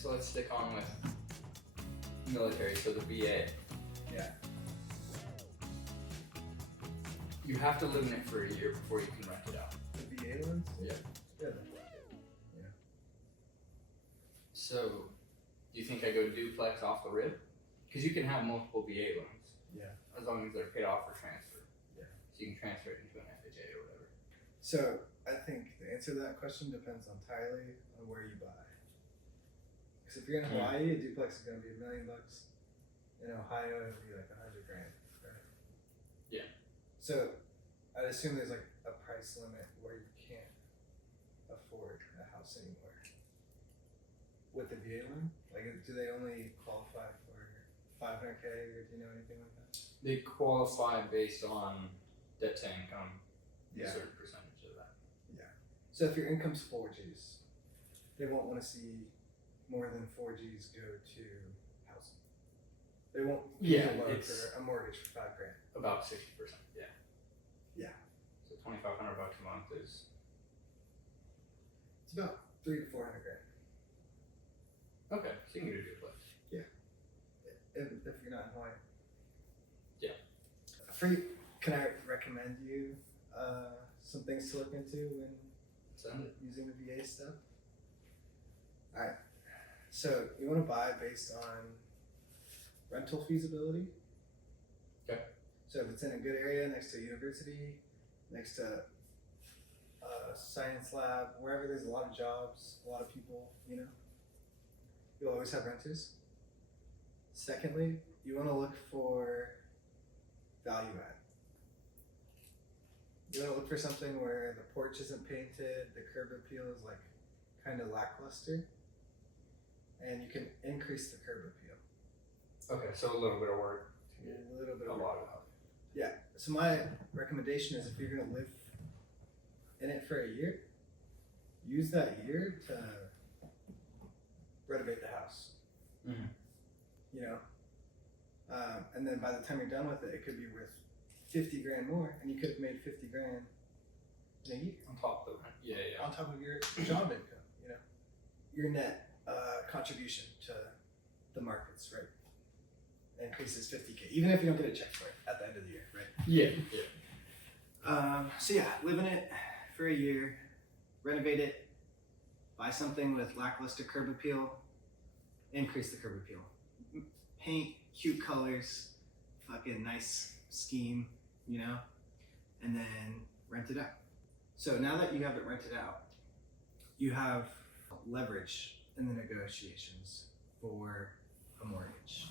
So let's stick on with military, so the VA. Yeah. You have to live in it for a year before you can rent it out. The VA ones? Yeah. Yeah. So, do you think I go duplex off the rip? Because you can have multiple VA loans. Yeah. As long as they're paid off or transferred. Yeah. So you can transfer it into an FHA or whatever. So I think the answer to that question depends entirely on where you buy. Because if you're in Hawaii, a duplex is going to be $1 million. In Ohio, it'll be like $100,000, right? Yeah. So I'd assume there's like a price limit where you can't afford a house anymore. With the VA loan, like, do they only qualify for $500K, or do you know anything like that? They qualify based on debt to income, a Yeah. certain percentage of that. Yeah. So if your income's 4Gs, they won't want to see more than 4Gs go to housing. They won't give Yeah, a loan it's- for a mortgage for $5,000. About 60%, yeah. Yeah. So $2,500 a month is, It's about $300,000 to $400,000 okay, so you can do duplex. if you're not in Hawaii. Yeah. Can I recommend you some things to look into when Send it. using the VA stuff? Alright, so you want to buy based on rental feasibility. Okay. So if it's in a good area, next to a university, next to a science lab, wherever there's a lot of jobs, a lot of people, you'll always have renters. Secondly, you want to look for value add. You want to look for something where the porch isn't painted, the curb appeal is like kind of lackluster, and you can increase the curb appeal. Okay, so a little bit of work to get A little bit a of lot of value. Yeah. So my recommendation is if you're gonna live in it for a year, use that year to renovate the house. Mm-hmm. And then by the time you're done with it, it could be worth $50,000 more, and you could have made $50,000 in a year On top of the rent. Yeah. on top of your job income. Your net contribution to the markets, right? Increases $50,000, even if you don't get a check for it at the end of the year, right? Yeah. So yeah, live in it for a year, renovate it, buy something with lackluster curb appeal, increase the curb appeal, paint cute colors, fucking nice scheme, and then rent it out. So now that you have it rented out, you have leverage in the negotiations for a mortgage.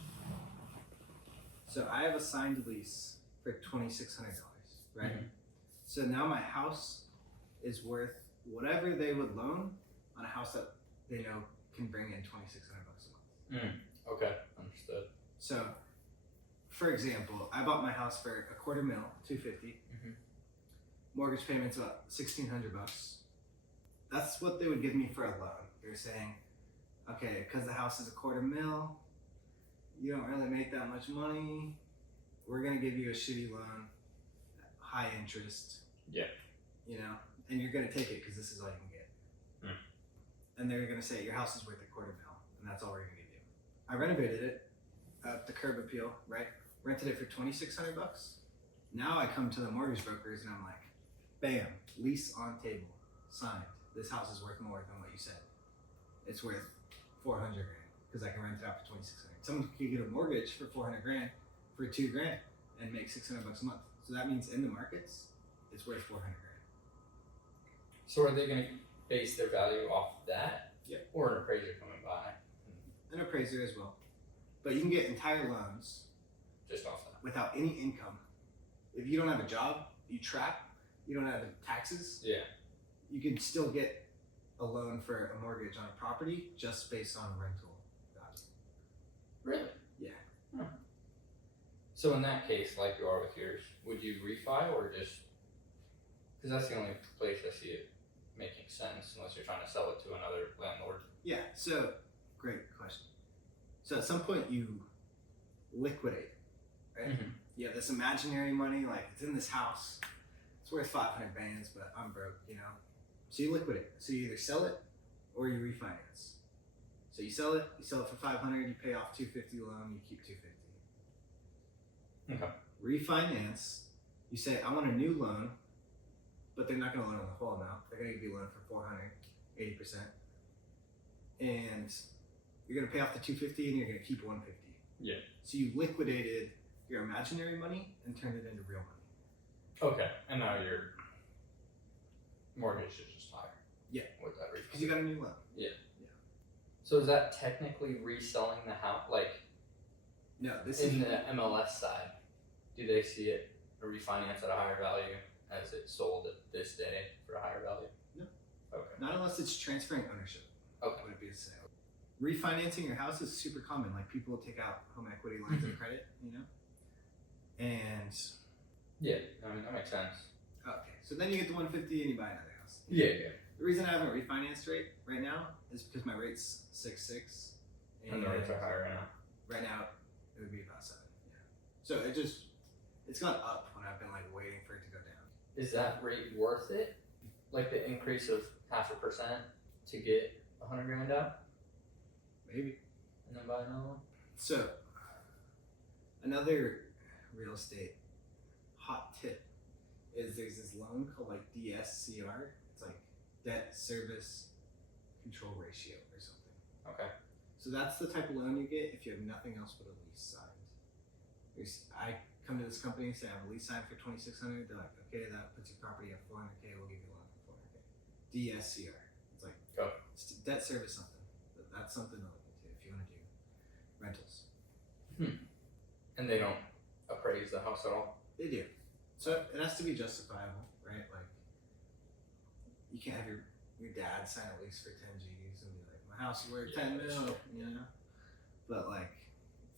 So I have a signed lease for $2,600, right? Mhm. So now my house is worth whatever they would loan on a house that they know can bring in $2,600 a month. Okay, understood. So, for example, I bought my house for $250,000, Mhm. mortgage payment's about $1,600. That's what they would give me for a loan. They're saying, okay, because the house is $250,000, you don't really make that much money. We're gonna give you a shitty loan, high interest. Yeah. And you're gonna take it because this is all you can get. And they're gonna say your house is worth $250,000, and that's all we're gonna give you. I renovated it, the curb appeal, right? Rented it for $2,600. Now I come to the mortgage brokers and I'm like, bam, lease on table, signed. This house is worth more than what you said. It's worth $400,000 because I can rent it out for $2,600. Someone could get a mortgage for $400,000 for $2,000 and make $600 a month. So that means in the markets, it's worth $400,000. So are they going to base their value off that? Yeah. Or an appraiser coming by? An appraiser as well. But you can get entire loans Just off that. without any income. If you don't have a job, you trap, you don't have taxes, Yeah. you can still get a loan for a mortgage on a property just based on rental value. Really? Yeah. So in that case, like you are with yours, would you refi or just, because that's the only place I see it making sense unless you're trying to sell it to another landlord. Yeah, so great question. So at some point you liquidate, right? Mhm. You have this imaginary money, like it's in this house, it's worth 500 bands, but I'm broke, So you liquidate. So you either sell it or you refinance. So you sell it for 500, you pay off 250 loan, you keep 250. Okay. Refinance, you say, I want a new loan, but they're not going to loan the whole amount. They're going to give you a loan for 400, 80%. And you're going to pay off the 250 and you're going to keep 150. Yeah. So you liquidated your imaginary money and turned it into real money. Okay. And now your mortgage is just higher. Yeah. With that refinance. Because you got a new loan. Yeah. So is that technically reselling the house? Like, No, this in is the MLS side, do they see it a refinance at a higher value as it sold at this day for a higher value? No. Okay. not unless it's transferring ownership. Okay. Would it be a sale? Refinancing your house is super common. Like people will take out home equity lines of credit, you know? And Yeah, I mean, that makes sense. okay, so then you get the 150 and you buy another house. Yeah. The reason I haven't refinanced rate right now is because my rate's 6.6, And the rates are higher right now. right now it would be about 7. Yeah. So it's gone up when I've been like waiting for it to go down. Is that rate worth it? Like the increase of 0.5% to get $100,000 out Maybe. and then buy another one? So another real estate hot tip is there's this loan called like DSCR. It's like debt service control ratio or something. Okay. So that's the type of loan you get if you have nothing else but a lease signed. I come to this company and say I have a lease signed for $2,600. They're like, okay, that puts your property at $400K. We'll give you a loan for $400K. DSCR. It's like it's debt service something. That's something to look into if you want to do rentals. And they don't appraise the house at all? They do. So it has to be justifiable, right? Like you can't have your dad sign a lease for 10 G's and be like, my house is worth 10 mil, you know? But like,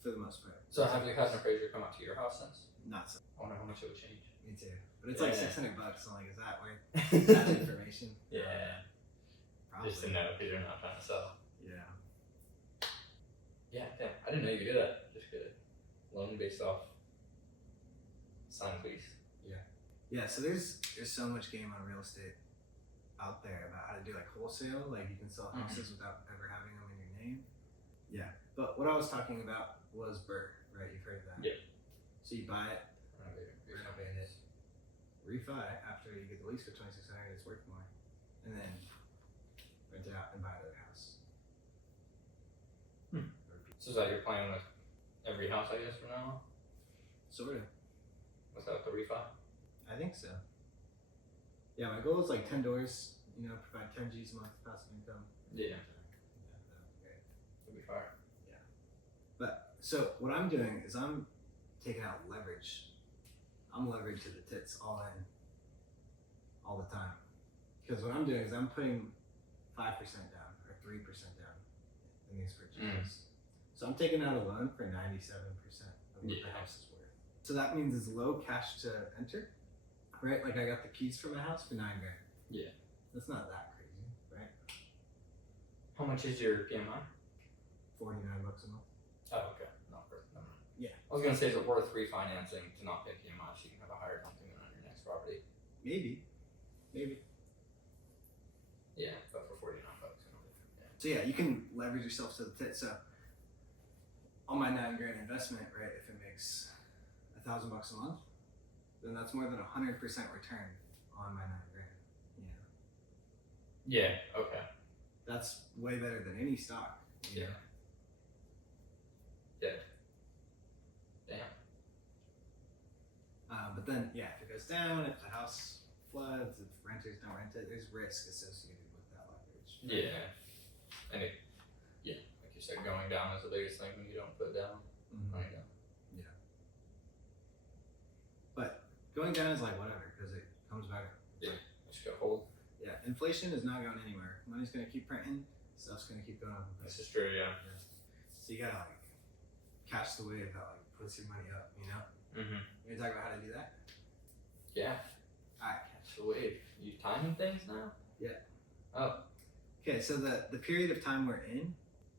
for the most part. So have you had an appraiser come out to your house since? Not so. I wonder how much it would change. Me too. But it's like Yeah. $600. So like, is that worth that information? Yeah. Probably. Just to know because you're not trying to sell. Yeah. Yeah, damn. I didn't know you could do that. Just get a loan based off signed lease. Yeah, so there's so much game on real estate out there about how to do like wholesale, like you can sell houses without ever having them in your name. Yeah, but what I was talking about was BRRRR, right? You've heard of that. Yeah. So you buy it, Renovate it. refi after you get the lease for $2,600, it's worth more, and then rent it out and buy another house. So is that your plan with every house, I guess, from now on? Sort of. Without the refi? I think so. Yeah, my goal is like 10 doors, you know, provide 10 G's a month passive income. Yeah. Great. It'll be fire. But so what I'm doing is I'm taking out leverage. I'm leveraged to the tits all in, all the time. Because what I'm doing is I'm putting 5% down or 3% down in these purchases. So I'm taking out a loan for 97% of what the house is worth. So that means it's low cash to enter, right? Like I got the keys for my house for $9,000. Yeah. That's not that crazy, right? How much is your PMI? $49 a month. Oh, okay. Not worth it. Yeah. I was gonna say, is it worth refinancing to not pay PMI so you can have a higher down payment on your next property? Maybe. Yeah, but for $49. Yeah. So yeah, you can leverage yourself to the tit. So on my $9,000 investment, right? If it makes $1,000 a month, then that's more than 100% return on my $9,000. You know, Yeah. Okay. that's way better than any stock. You know? Yeah. Damn. But then, yeah, if it goes down, if the house floods, if renters don't rent it, there's risk associated with that leverage. Yeah. And like you said, going down is the biggest thing when you don't put down. Mhm. Right down. But going down is like whatever because it comes back. Just go hold. Yeah, inflation is not going anywhere. Money's gonna keep printing. Stuff's gonna keep going up in price. This is true. Yeah. So you gotta like catch the wave that like puts your money up. You know. Mm-hmm. You wanna talk about how to do that? Yeah. Alright. Catch the wave. You timing things now? Yeah. Oh. Okay, so the period of time we're in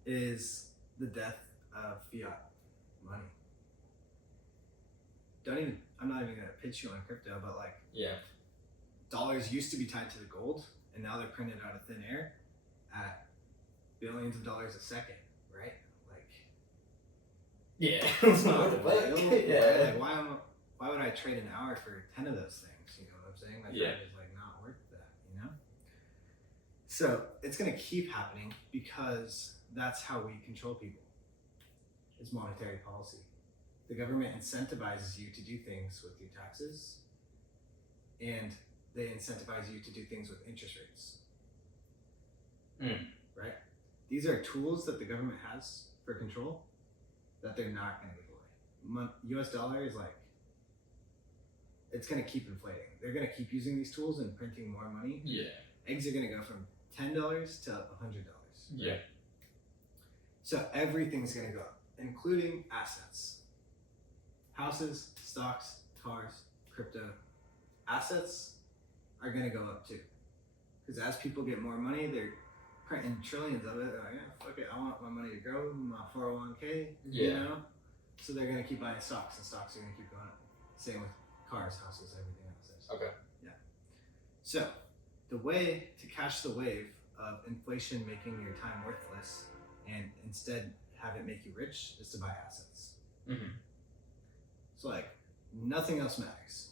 is the death of fiat money. I'm not even gonna pitch you on crypto, but like Yeah. dollars used to be tied to the gold, and now they're printed out of thin air at billions of dollars a second, right? Like, Yeah. it's not What the real. fuck? Right? Yeah. Like, why would I trade an hour for 10 of those things? You know what I'm saying? My Yeah. time is like not worth that, you know? So it's gonna keep happening because that's how we control people. Is monetary policy. The government incentivizes you to do things with your taxes, and they incentivize you to do things with interest rates. Right? These are tools that the government has for control that they're not going to give away. US dollar is like, it's going to keep inflating. They're going to keep using these tools and printing more money. Yeah. Eggs are going to go from $10 to $100. Yeah. So everything's going to go up, including assets. Houses, stocks, cars, crypto. Assets are going to go up too. Because as people get more money, they're printing trillions of it. They're like, yeah, fuck it, I want my money to grow, my 401k, you know? So they're going to keep buying stocks, and stocks are going to keep going up. Same with cars, houses, everything else. Okay. Yeah. So the way to catch the wave of inflation making your time worthless and instead have it make you rich is to buy assets. Mm-hmm. So like nothing else matters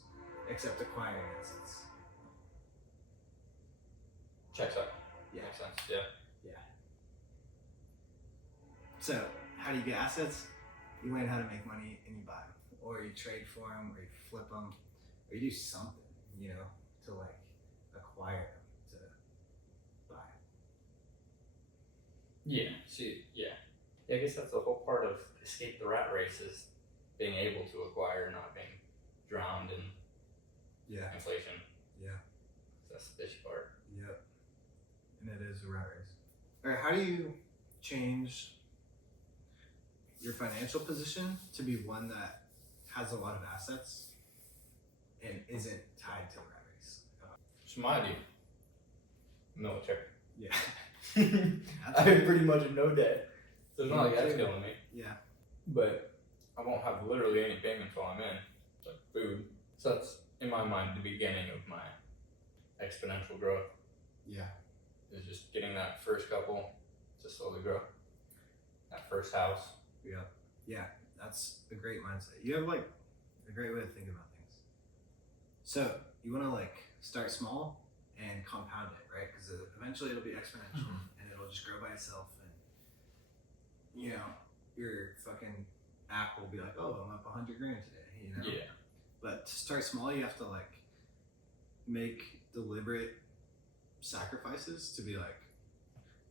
except acquiring assets. Checks out. Yeah. Makes sense. Yeah. So how do you get assets? You learn how to make money and you buy them, or you trade for them, or you flip them, or you do something, you know, to like acquire them, to buy. Yeah. See. Yeah. I guess that's the whole part of escape the rat race is being able to acquire, not being drowned in inflation. Yeah. That's the fishy part. Yep. And it is a rat race. All right. How do you change your financial position to be one that has a lot of assets and isn't tied to the rat race? So my idea. Military. Yeah. I have pretty much no debt. So it's not like that's killing me. Yeah. But I won't have literally any payments while I'm in. It's like food. So that's, in my mind, the beginning of my exponential growth. Yeah. Is just getting that first couple to slowly grow. That first house. Yeah. Yeah. That's a great mindset. You have like a great way of thinking about things. So you want to like start small and compound it, right? Because eventually it'll be exponential and it'll just grow by itself. And you know, your fucking app will be like, oh, I'm up 100 grand today, you know? Yeah. But to start small, you have to like make deliberate sacrifices to be like,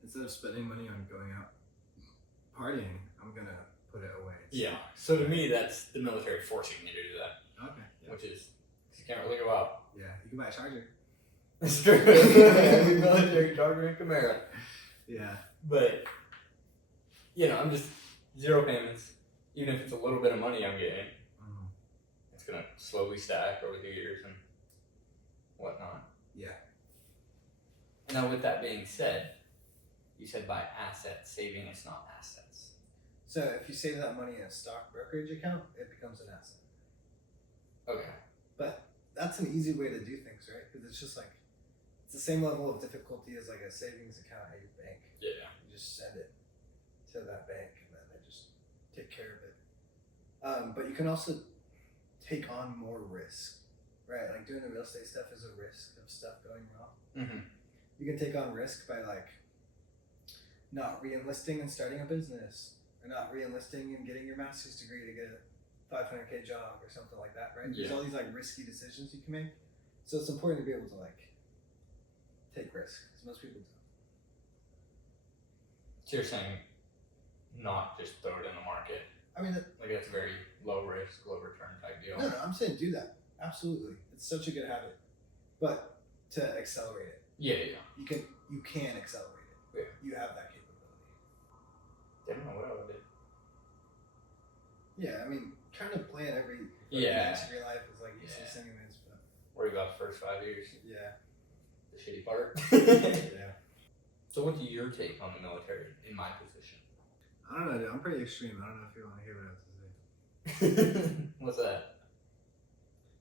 instead of spending money on going out partying, I'm gonna put it away. Yeah. So to me, that's the military forcing me to do that. Okay. Yeah. Which is, 'cause you can't really go out. Yeah, you can buy a charger. That's true. Every military charger and Camaro. Yeah. But, you know, I'm just zero payments. Even if it's a little bit of money I'm getting, it's gonna slowly stack over the years and whatnot. Yeah. Now, with that being said, you said buy assets. Saving is not assets. So if you save that money in a stock brokerage account, it becomes an asset. Okay. But that's an easy way to do things, right? Because it's just like, it's the same level of difficulty as like a savings account at your bank. Yeah. You just send it to that bank and then they just take care of it. But you can also take on more risk, right? Like doing the real estate stuff is a risk of stuff going wrong. Mm-hmm. You can take on risk by like not re-enlisting and starting a business, or not re-enlisting and getting your master's degree to get a $500K job or something like that, right? Yeah. There's all these like risky decisions you can make. So it's important to be able to like take risks, because most people don't. So you're saying not just throw it in the market. I mean, Like that's a very low risk, low return type deal. no, I'm saying do that. Absolutely. It's such a good habit. But to accelerate it, Yeah. you can accelerate it. Yeah. You have that capability. Didn't know what I would do. Yeah, I mean, trying to plan every Yeah. inch of your life is like useless Yeah. anyways, but Worry about the first 5 years. yeah. The shitty part. Yeah. So what's your take on the military in my position? I don't know, dude. I'm pretty extreme. I don't know if you want to hear what I have to say. What's that?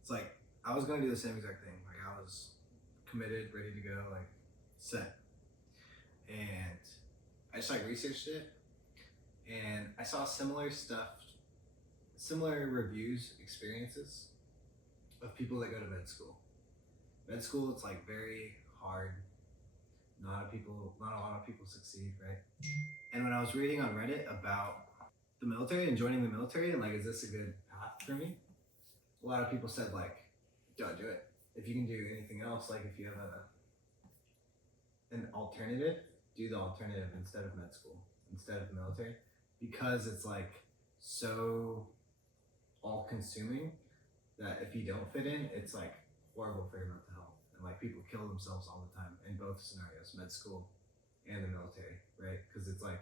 It's like, I was going to do the same exact thing. Like, I was committed, ready to go, like, set. And I just like researched it, and I saw similar stuff, similar reviews, experiences of people that go to med school. Med school, it's like very hard. Not a lot of people succeed, right? And when I was reading on Reddit about the military and joining the military and like, is this a good path for me? A lot of people said like, don't do it. If you can do anything else, like if you have an alternative, do the alternative instead of med school, instead of military, because it's like so all consuming that if you don't fit in, it's like horrible for your mental health. And like people kill themselves all the time in both scenarios, med school and the military, right? Because it's like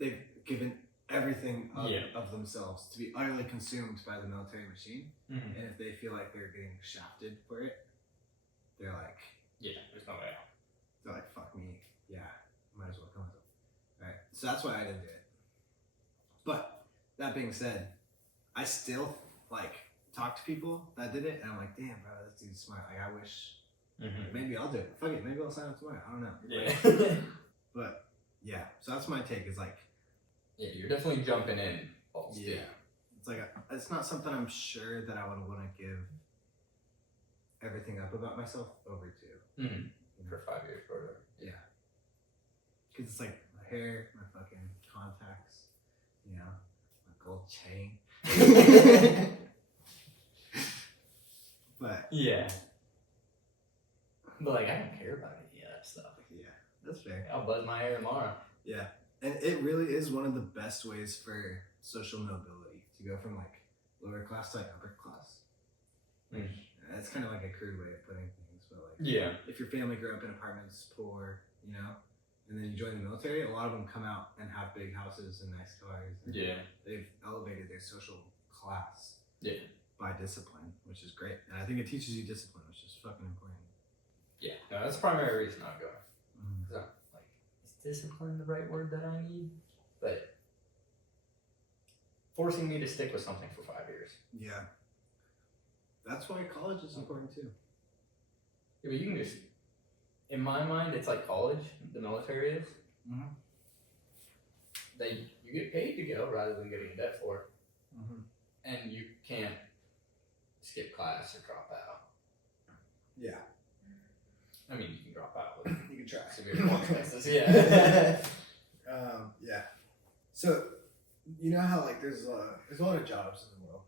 they've given everything of themselves to be utterly consumed by the military machine. And if they feel like they're getting shafted for it, they're like, there's no way out. They're like, fuck me, might as well come with it, right? So that's why I didn't do it. But that being said, I still like talk to people that did it, and I'm like, damn, bro, this dude's smart. Like, I wish maybe I'll do it. Fuck it, maybe I'll sign up tomorrow. I don't know. Yeah. But yeah, so that's my take. Is like, you're definitely jumping in. It's like it's not something I'm sure that I would want to give everything up about myself over to. For 5 years or whatever. Yeah. Because it's like my hair, my fucking contacts, you know, my gold chain. But yeah. But like, I don't care about any of that stuff. Yeah, that's fair. I'll buzz my hair tomorrow. Yeah. And it really is one of the best ways for social mobility to go from like lower class to like upper class. Like, that's kind of like a crude way of putting things, but like, if your family grew up in apartments, poor, you know, and then you join the military, a lot of them come out and have big houses and nice cars. And they've elevated their social class by discipline, which is great. And I think it teaches you discipline, which is fucking important. Yeah, no, that's the primary reason I'm going. So, like, is discipline the right word that I need? But forcing me to stick with something for 5 years. Yeah. That's why college is important too. Yeah, but you can just, in my mind, it's like college, the military is. You get paid to go rather than getting in debt for it. And you can't skip class or drop out. Yeah. I mean, you can drop out with You can try. severe consequences. Yeah. Yeah. So, you know how like there's a lot of jobs in the world.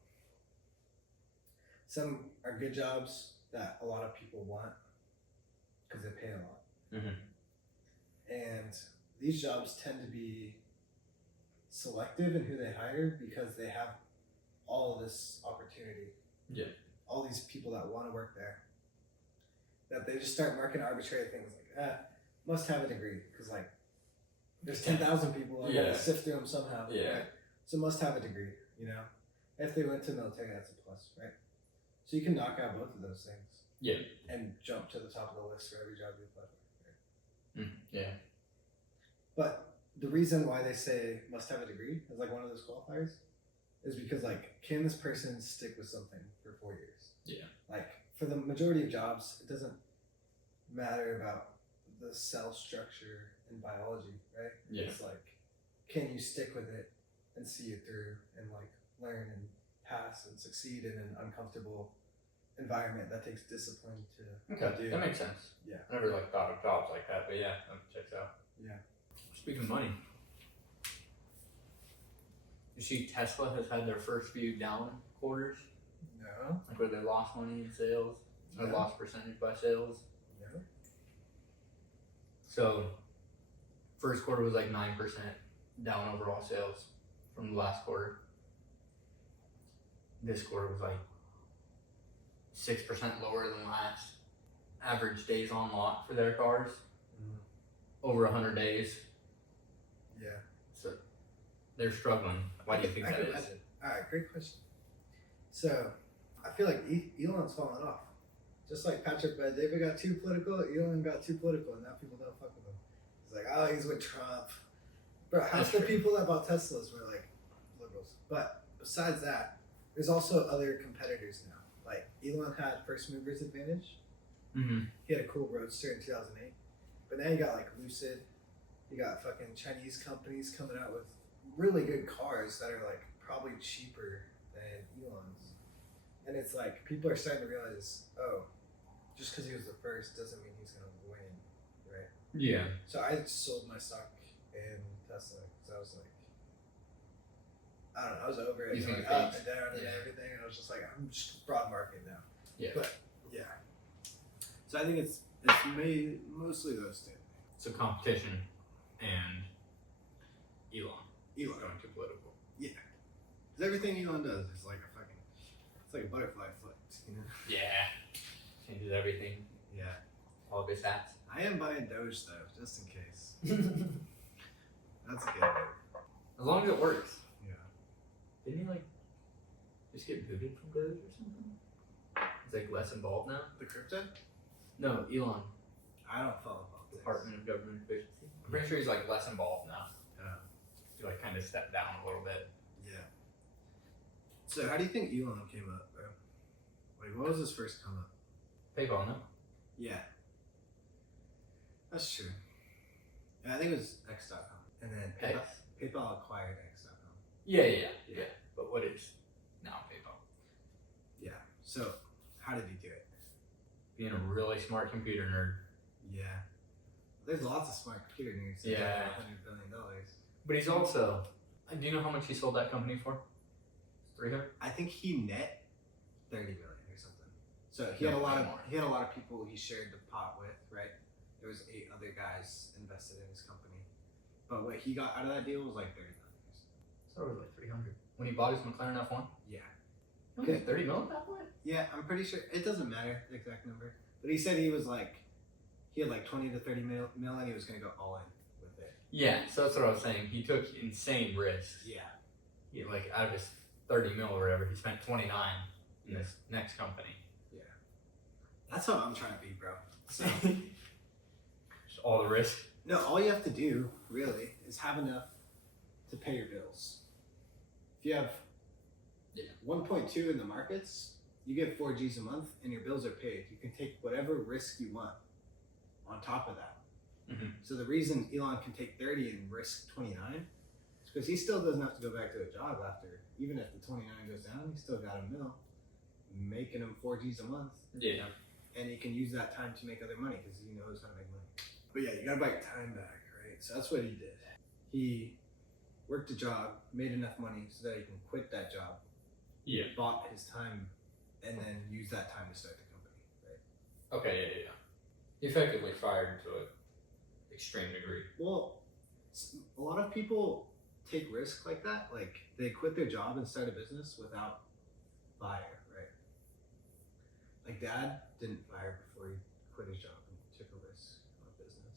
Some are good jobs that a lot of people want because they pay a lot. And these jobs tend to be selective in who they hire because they have all of this opportunity. Yeah. All these people that want to work there. That they just start marking arbitrary things like, must have a degree because like there's 10,000 people. I gotta sift through them somehow. Yeah. Right? So must have a degree. You know, if they went to military, that's a plus, right? So you can knock out both of those things. Yeah. And jump to the top of the list for every job you apply for. Right? Yeah. But the reason why they say must have a degree as like one of those qualifiers is because like, can this person stick with something for 4 years? Yeah. Like for the majority of jobs, it doesn't matter about the cell structure in biology, right? Yeah. It's like, can you stick with it and see it through and like learn and pass and succeed in an uncomfortable environment that takes discipline to do. That makes sense. Yeah. I never like thought of jobs like that, but yeah, that checks out. Yeah. Speaking of money, you see Tesla has had their first few down quarters, No. like where they lost money in sales, or Yeah. lost percentage by sales. No. So, first quarter was like 9% down overall sales from the last quarter. This quarter was like 6% lower than last. Average days on lot for their cars, over 100 days. Yeah. So they're struggling. Why do you think that is? Alright, great question. So, I feel like Elon's falling off. Just like Patrick Bet David got too political, Elon got too political, and now people don't fuck with him. It's like, oh, he's with Trump. Bro, half the people that bought Teslas were like liberals. But besides that, there's also other competitors now. Like, Elon had first movers advantage. Mm-hmm. He had a cool roadster in 2008. But now you got like Lucid, You got fucking Chinese companies coming out with really good cars that are like probably cheaper than Elon's. And it's like people are starting to realize, oh, just because he was the first doesn't mean he's gonna win, right? Yeah. So I sold my stock in Tesla because I was like, I don't know, I was over it, You going think up it's- and down and yeah. everything, and I was just like, I'm just broad market now. Yeah. But yeah, so I think it's mostly those two. So competition and Elon Elon, going too political. because everything Elon does is like it's like a butterfly effect, you know? Yeah. Changes everything. Yeah. All of his hats. I am buying Doge though, just in case. That's a good one. As long as it works. Yeah. Didn't he like just get booted from Doge or something? He's like less involved now. The crypto? No, Elon, I don't follow politics. Department of Government Efficiency. I'm pretty sure he's like less involved now. Yeah. He like kind of stepped down a little bit. Yeah. So how do you think Elon came up, bro? Like, what was his first come up? PayPal, no? Yeah. That's true. Yeah, I think it was X.com. And then PayPal acquired X.com. Yeah. But what is now PayPal? Yeah. So how did he do it? Being a really smart computer nerd. Yeah. There's lots of smart computer nerds that Yeah. have $100 billion. But he's also, do you know how much he sold that company for? 300? I think he net 30 million or something. So he had a lot of people he shared the pot with, right? There was 8 other guys invested in his company. But what he got out of that deal was like 30 million. So it was like 300. When he bought his McLaren F1? Yeah. Okay, 30 mil at that point? Yeah, I'm pretty sure it doesn't matter the exact number. But he said he had like 20 to 30 mil and he was gonna go all in with it. Yeah, so that's what I was saying. He took insane risks. Yeah. He, like out of his 30 mil or whatever, he spent 29 in this next company. Yeah. That's what I'm trying to be, bro. So Just all the risk. no, all you have to do really is have enough to pay your bills. If you have 1.2 in the markets, you get 4 G's a month and your bills are paid. You can take whatever risk you want on top of that. Mhm. So the reason Elon can take 30 and risk 29 is because he still doesn't have to go back to a job after. Even if the 29 goes down, he's still got a mill, making him 4 G's a month. Yeah. And he can use that time to make other money because he knows how to make money. But yeah, you gotta buy your time back, right? So that's what he did. He worked a job, made enough money so that he can quit that job, Yeah. bought his time, and then use that time to start the company, right? Okay, yeah. He effectively fired to an extreme degree. Well, a lot of people take risks like that. Like they quit their job and start a business without fire, right? Like Dad didn't fire before he quit his job and took a risk on a business.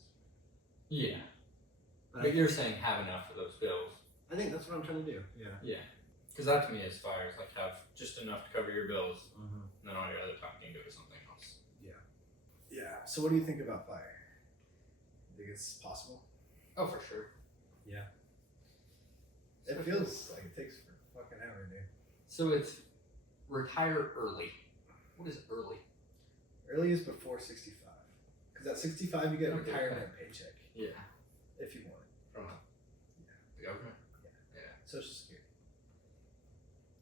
Yeah. But But you're saying have enough for those bills. I think that's what I'm trying to do. Yeah. Yeah. Because that to me is fire. Is like have just enough to cover your bills, Mm-hmm. and then all your other time you can go to something else. Yeah. So what do you think about fire? Think it's possible? Oh, for sure. It feels like it takes fucking ever, dude. So it's retire early. What is early? Early is before 65. Because at 65 you get a Okay. retirement paycheck Yeah. if you want it. From the government. Social Security.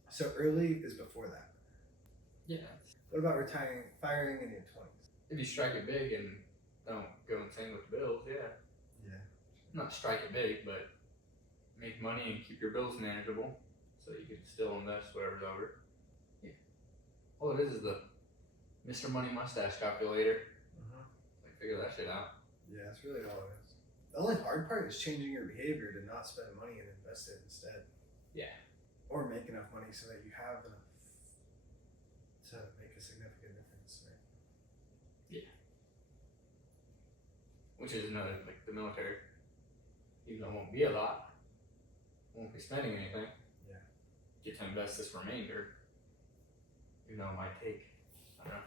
So early is before that. Yeah. What about firing in your 20s? If you strike it big and don't go insane with the bills, yeah. Yeah. Not strike it big, but make money and keep your bills manageable, so you can still invest whatever's over. Yeah. All it is the Mr. Money Mustache calculator. Like figure that shit out. Yeah, that's really all it is. The only hard part is changing your behavior to not spend money and invest it instead. Yeah. Or make enough money so that you have enough to make a significant difference, right? Which is another, like the military. Even though it won't be a lot, won't be spending anything. Yeah. Get to invest this remainder. Even though it might take, I don't know,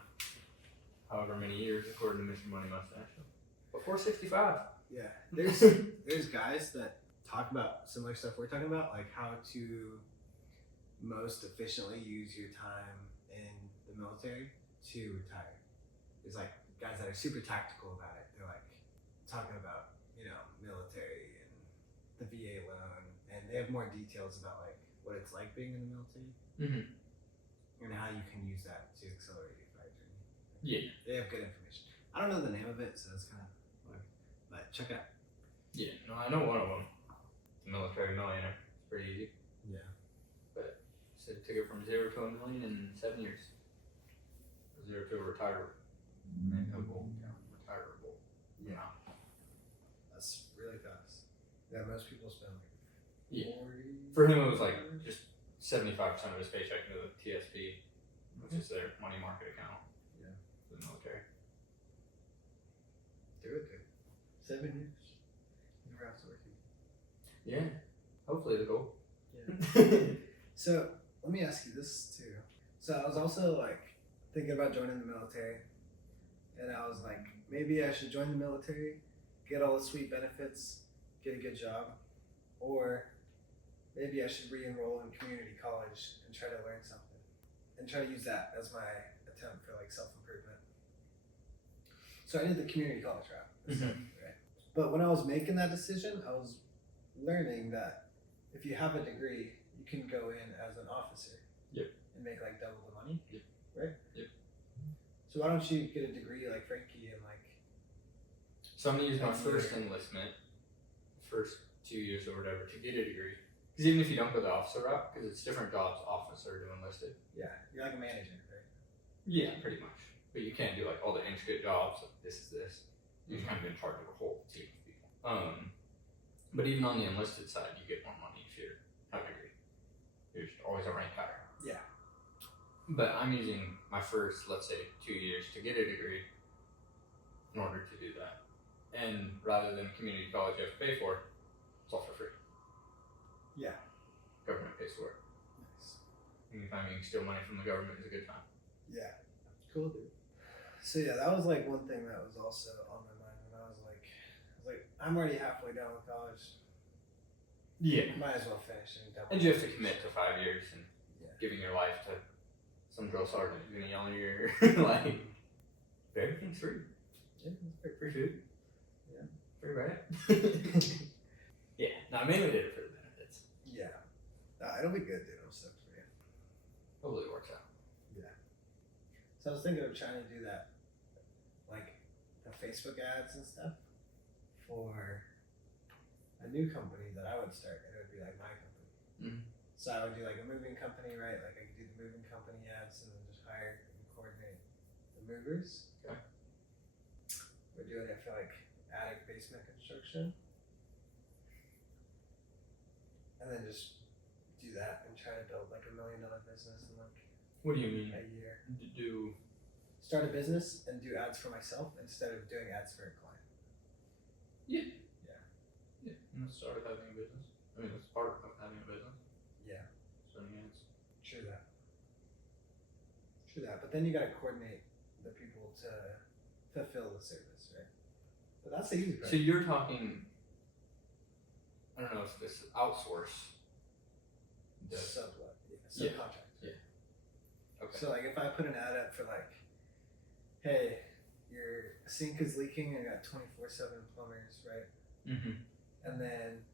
however many years according to Mr. Money Mustache. Before 65. Yeah. There's guys that talk about similar stuff we're talking about, like how to most efficiently use your time in the military to retire. There's like guys that are super tactical about it. They're like talking about, military the VA loan, and they have more details about like what it's like being in the military and how you can use that to accelerate your fire journey. Yeah. They have good information. I don't know the name of it, so it's kind of whatever. But check it out. Yeah. No, I know one of them. The Military Millionaire. It's pretty easy. Yeah. But said it took it from 0 to $1 million in 7 years. 0 to a retirable. Retirable. Yeah. That's really fast. Yeah, most people spend like Yeah. 40. For him, it was like just 75% of his paycheck into the TSP, which is their money market account. Yeah. For the military. Do it, dude. 7 years. Never have to work again. Yeah. Hopefully the goal. Yeah. So let me ask you this too. So I was also like thinking about joining the military, and I was like, maybe I should join the military, get all the sweet benefits, get a good job, or maybe I should re-enroll in community college and try to learn something, and try to use that as my attempt for like self-improvement. So I did the community college route, right? But when I was making that decision, I was learning that if you have a degree, you can go in as an officer. Yep. And make like double the money. Yep. Right? Yep. So why don't you get a degree like Frankie and like... So I'm gonna use my first enlistment, first 2 years or whatever, to get a degree. Because even if you don't go the officer route, because it's different jobs, officer to enlisted. Yeah, you're like a manager, right? Yeah, pretty much. But you can't do like all the intricate jobs. Like this is this. You're kind of in charge of a whole team of people. But even on the enlisted side, you get more money if you have a degree. There's always a rank higher. Yeah. But I'm using my first, let's say, 2 years to get a degree in order to do that. And rather than community college you have to pay for, it's all for free. Yeah. Government pays for it. Nice. Anytime you can steal money from the government is a good time. Yeah. Cool, dude. So yeah, that was like one thing that was also on my mind when I was like, I'm already halfway done with college. Yeah. Might as well finish it. And you have to commit to 5 years and Yeah. giving your life to some drill sergeant who's gonna yell in your ear. Like, everything's free. Yeah, it's Free food. Yeah. Free rent. Yeah. No, I mainly did it for the benefits. Yeah. It'll be good, dude. I'm stoked for you. Hopefully it works out. So I was thinking of trying to do that, like the Facebook ads and stuff, for a new company that I would start, and it would be like my company. Mhm. So I would do like a moving company, right? Like I could do the moving company ads and then just hire and coordinate the movers. Okay. We're doing it for like attic basement construction. And then just do that and try to build like $1 million business in like What do you mean? a year. Do Start a business and do ads for myself instead of doing ads for a client. Yeah. And that's start of having a business. I mean, that's part of having a business. Yeah. Starting ads. True that. But then you gotta coordinate the people to fulfill the service, right? But that's the easy part. So you're talking. I don't know if this is outsource. Sublet. Yeah. Yeah. Subcontract. Yeah. Okay. So like if I put an ad up for like, hey, your sink is leaking and I got 24/7 plumbers, right? Mm-hmm. And then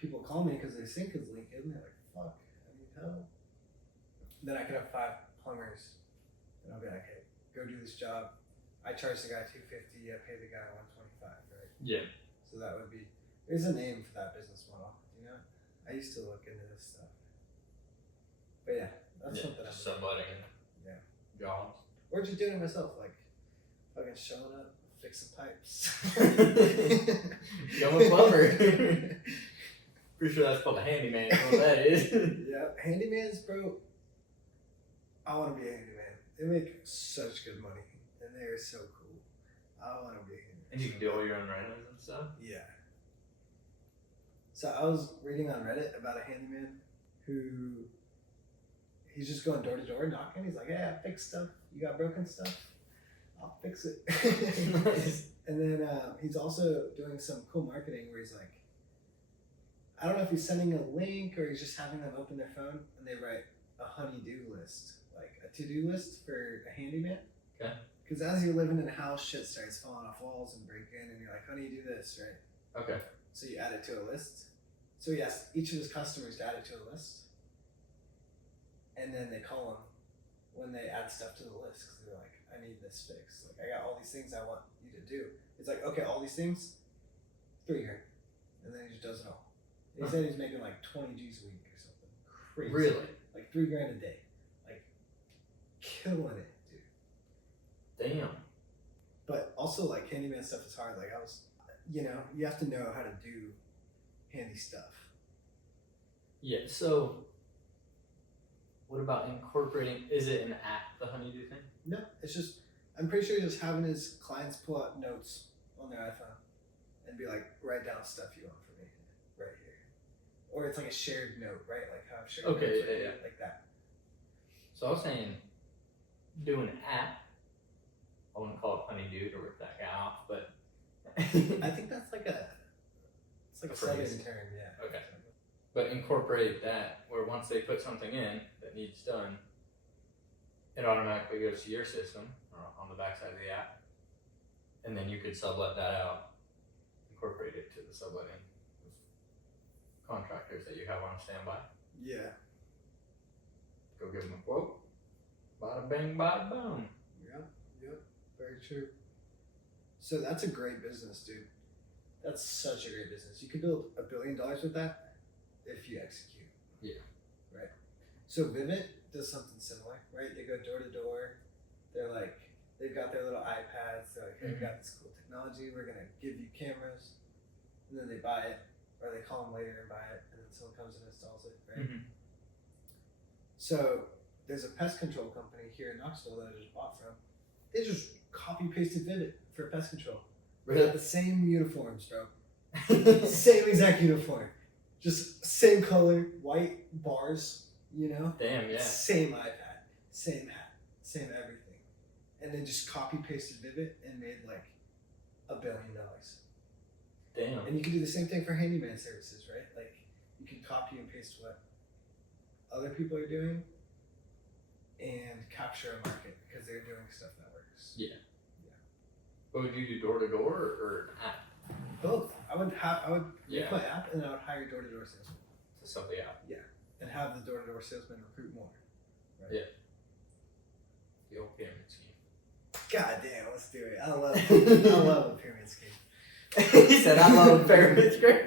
people call me because their sink is leaking and they're like, fuck, I need help. Then I could have 5 plumbers and I'll be like, hey, go do this job. I charge the guy $250, I pay the guy $125, right? Yeah. So that would be, there's a name for that business model, you know? I used to look into this stuff. But yeah, that's something I'm subletting and Yeah. jobs. Or just doing it myself, like fucking showing up, fixing pipes. Yo, a plumber. Pretty sure that's called a handyman. That's what that is. Yeah, handymans, bro. I want to be a handyman. They make such good money, and they are so cool. I want to be a handyman. And you can do all your own rentals and stuff. Yeah. So I was reading on Reddit about a handyman who he's just going door to door knocking. He's like, "Hey, I fix stuff. You got broken stuff? I'll fix it." Nice. And then he's also doing some cool marketing where he's like, I don't know if he's sending a link or he's just having them open their phone and they write a honey-do list, like a to-do list for a handyman. Okay. Because as you're living in a house, shit starts falling off walls and break in, and you're like, honey, do this, right? Okay. So you add it to a list, So he asked each of his customers to add it to a list, and then they call him when they add stuff to the list because they're like, I need this fixed. Like, I got all these things I want you to do. It's like, okay, all these things, $3 grand, and then he just does it all. And he said he's making like 20 G's a week or something. Crazy. Really? Like $3 grand a day. Like, killing it, dude. Damn. But also, like, handyman stuff is hard. Like, you have to know how to do handy stuff. Yeah, so what about incorporating, is it an app, the Honeydew thing? No, it's just, I'm pretty sure he's just having his clients pull out notes on their iPhone and be like, write down stuff you want from me right here. Or it's like a shared note, right? Like how I've shared Okay, notes with yeah, you, yeah. like that. So I was saying, do an app. I wouldn't call it Honeydew to rip that guy off, but I think that's like a southern term, yeah. Okay. But incorporate that where once they put something in that needs done, it automatically goes to your system or on the backside of the app, and then you could sublet that out, incorporate it to the subletting with contractors that you have on standby. Yeah. Go give them a quote. Bada bang, bada boom. Yep, very true. So that's a great business, dude. That's such a great business. You could build $1 billion with that if you execute. Yeah. Right. So Vivint does something similar, right? They go door to door. They're like, they've got their little iPads. They're like, hey, we got this cool technology. We're gonna give you cameras, and then they buy it, or they call them later and buy it, and then someone comes and installs it, right? Mm-hmm. So there's a pest control company here in Knoxville that I just bought from. They just copy pasted Vivint for pest control. They got the same uniforms, bro. Same exact uniform. Just same color, white bars, you know? Damn, yeah. Same iPad, same hat, same everything. And then just copy pasted Vivint and made like $1 billion. Damn. And you can do the same thing for handyman services, right? Like you can copy and paste what other people are doing and capture a market because they're doing stuff that works. Yeah. But would you do door to door or an app? Both. I would Yeah. make my app and I would hire door to door salesmen. To sell the app. And have the door to door salesman recruit more. Right? Yeah. The old pyramid scheme. God damn, let's do it. I love a pyramid scheme. He said, I love pyramids, great.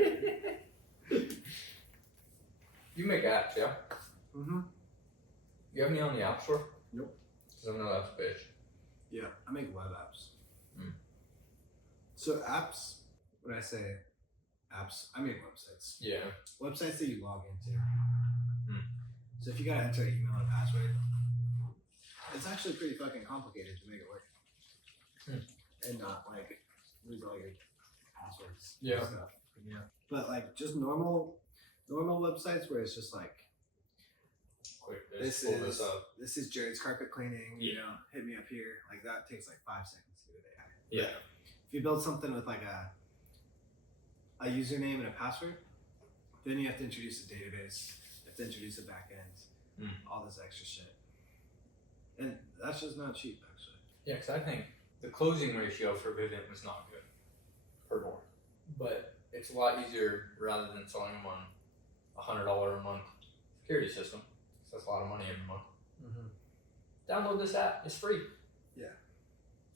You make apps, yeah? Mm-hmm. You have any on the App Store? Nope. Because I know that's a bitch. Yeah, I make web apps. Mm. So apps, when I say apps, I make websites. Yeah. Websites that you log into. Mm. So if you gotta enter an email and password, it's actually pretty fucking complicated to make it work. And not like lose all your passwords Yeah. and stuff. Yeah. But like just normal websites where it's just like Quick, this pull this up. is Jared's carpet cleaning, you Yeah. know, hit me up here. Like that takes like 5 seconds to do it. Yeah. If you build something with like a username and a password, then you have to introduce a database, you have to introduce a backend, all this extra shit. And that's just not cheap, actually. Yeah, because I think the closing ratio for Vivint was not good per door. But it's a lot easier rather than selling them on $100 a month security system. So that's a lot of money every month. Mm-hmm. Download this app, it's free. Yeah.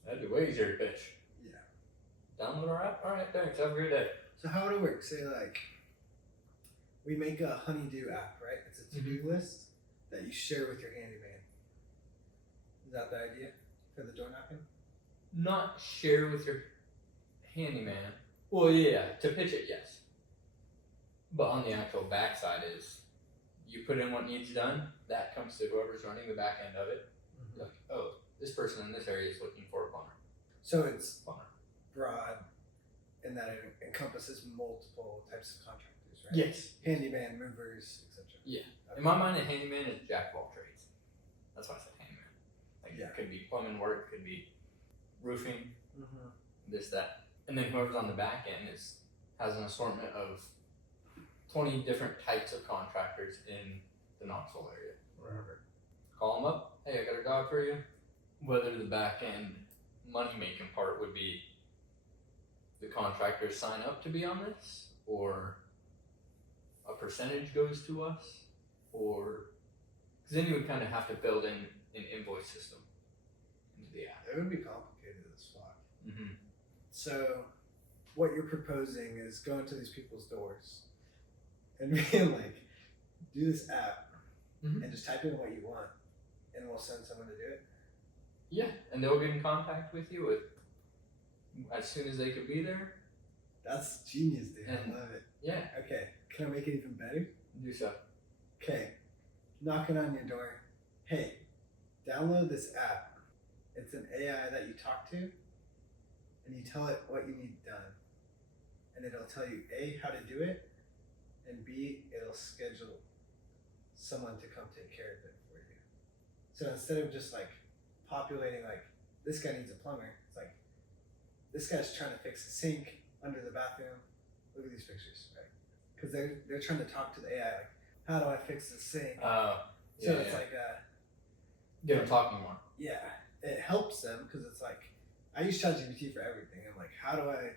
That'd be way easier to pitch. Yeah. Download our app? Alright, thanks. Have a great day. So how would it work? Say like, we make a honeydew app, right? It's a to-do list that you share with your handyman. Is that the idea for the door knocking? Not share with your handyman. Well, yeah, to pitch it, yes. But on the actual backside is, you put in what needs done, that comes to whoever's running the back end of it. Like, oh, this person in this area is looking for a plumber. So it's Plumber. broad in that it encompasses multiple types of contractors, right? Yes. Handyman, movers, etc. Yeah. In my mind, a handyman is jack of all trades. That's why I said handyman. Like, Yeah. it could be plumbing work, could be roofing, Mm-hmm. this, that. And then whoever's on the back end has an assortment of 20 different types of contractors in the Knoxville area, wherever. Call them up. Hey, I got a job for you. Whether the back end money making part would be the contractors sign up to be on this, or a percentage goes to us, or because then you would kind of have to build in an invoice system into the app. It would be complicated as fuck. Mm-hmm. So, what you're proposing is going to these people's doors and being like, do this app and just type in what you want, and we'll send someone to do it. Yeah, and they'll get in contact with you as soon as they could be there. That's genius, dude. And- I love it. Yeah, Okay, can I make it even better? do so. Okay, knocking on your door. Hey, download this app. It's an AI that you talk to, and you tell it what you need done. And it'll tell you A, how to do it, and B, it'll schedule someone to come take care of it for you. So instead of just like populating like, this guy needs a plumber, it's like, this guy's trying to fix a sink under the bathroom. Look at these pictures, right? Because they're trying to talk to the AI, like, how do I fix this sink? So it's like, get them talking more. yeah, it helps them because it's like, I use ChatGPT for everything. I'm like, how do I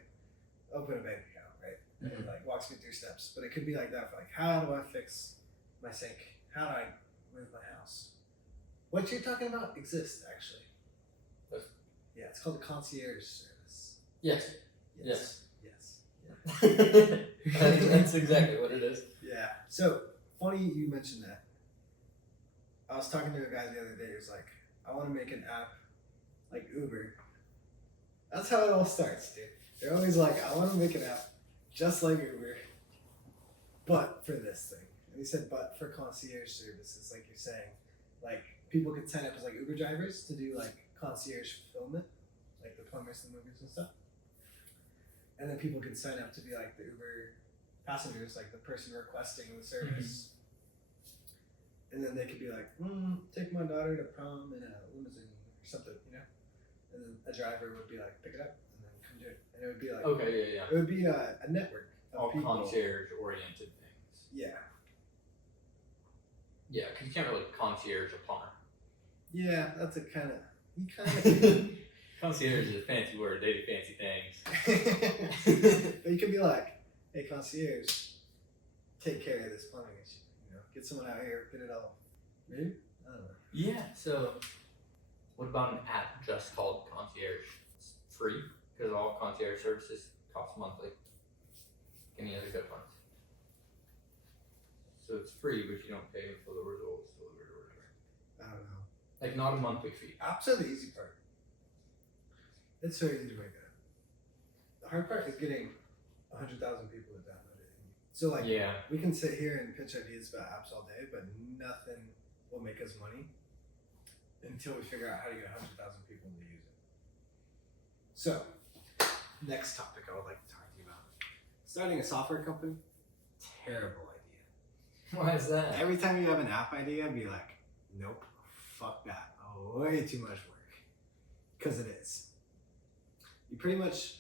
open a bank account, right? And it like walks me through steps. But it could be like that for like, how do I fix my sink? How do I move my house? What you're talking about exists actually. Yes. Yeah, it's called a concierge service. Yes. Yes. That's exactly what it is. Yeah. So funny you mentioned that. I was talking to a guy the other day. He was like, I want to make an app like Uber. That's how it all starts, dude. They're always like, I want to make an app just like Uber, but for this thing. And he said, but for concierge services, like you're saying. Like, people could sign up as like Uber drivers to do like concierge fulfillment, like the plumbers and movers and stuff. And then people could sign up to be like the Uber passengers, like the person requesting the service. And then they could be like, take my daughter to prom in a limousine or something, you know? And then a driver would be like, pick it up and then come do it. And it would be like, Okay, yeah. it would be a network of All people. concierge-oriented things. Yeah. Yeah, because you can't really concierge a plumber. Yeah, that's a kind of, Concierge is a fancy word. They do fancy things. but you could be like, hey, concierge, take care of this plumbing issue. You know, get someone out here, get it all. Maybe? I don't know. Yeah, so what about an app just called Concierge? It's free because all concierge services cost monthly. Any other good ones? So it's free, but you don't pay for the results delivered or whatever. I don't know. Like not a monthly fee. Apps are the easy part. It's so easy to make that. The hard part is getting 100,000 people to download it. So like, Yeah. we can sit here and pitch ideas about apps all day, but nothing will make us money until we figure out how to get 100,000 people to use it. So, next topic I would like to talk to you about. Starting a software company, terrible idea. Why is that? Every time you have an app idea, be like, nope, fuck that. Way too much work. Because it is. You pretty much,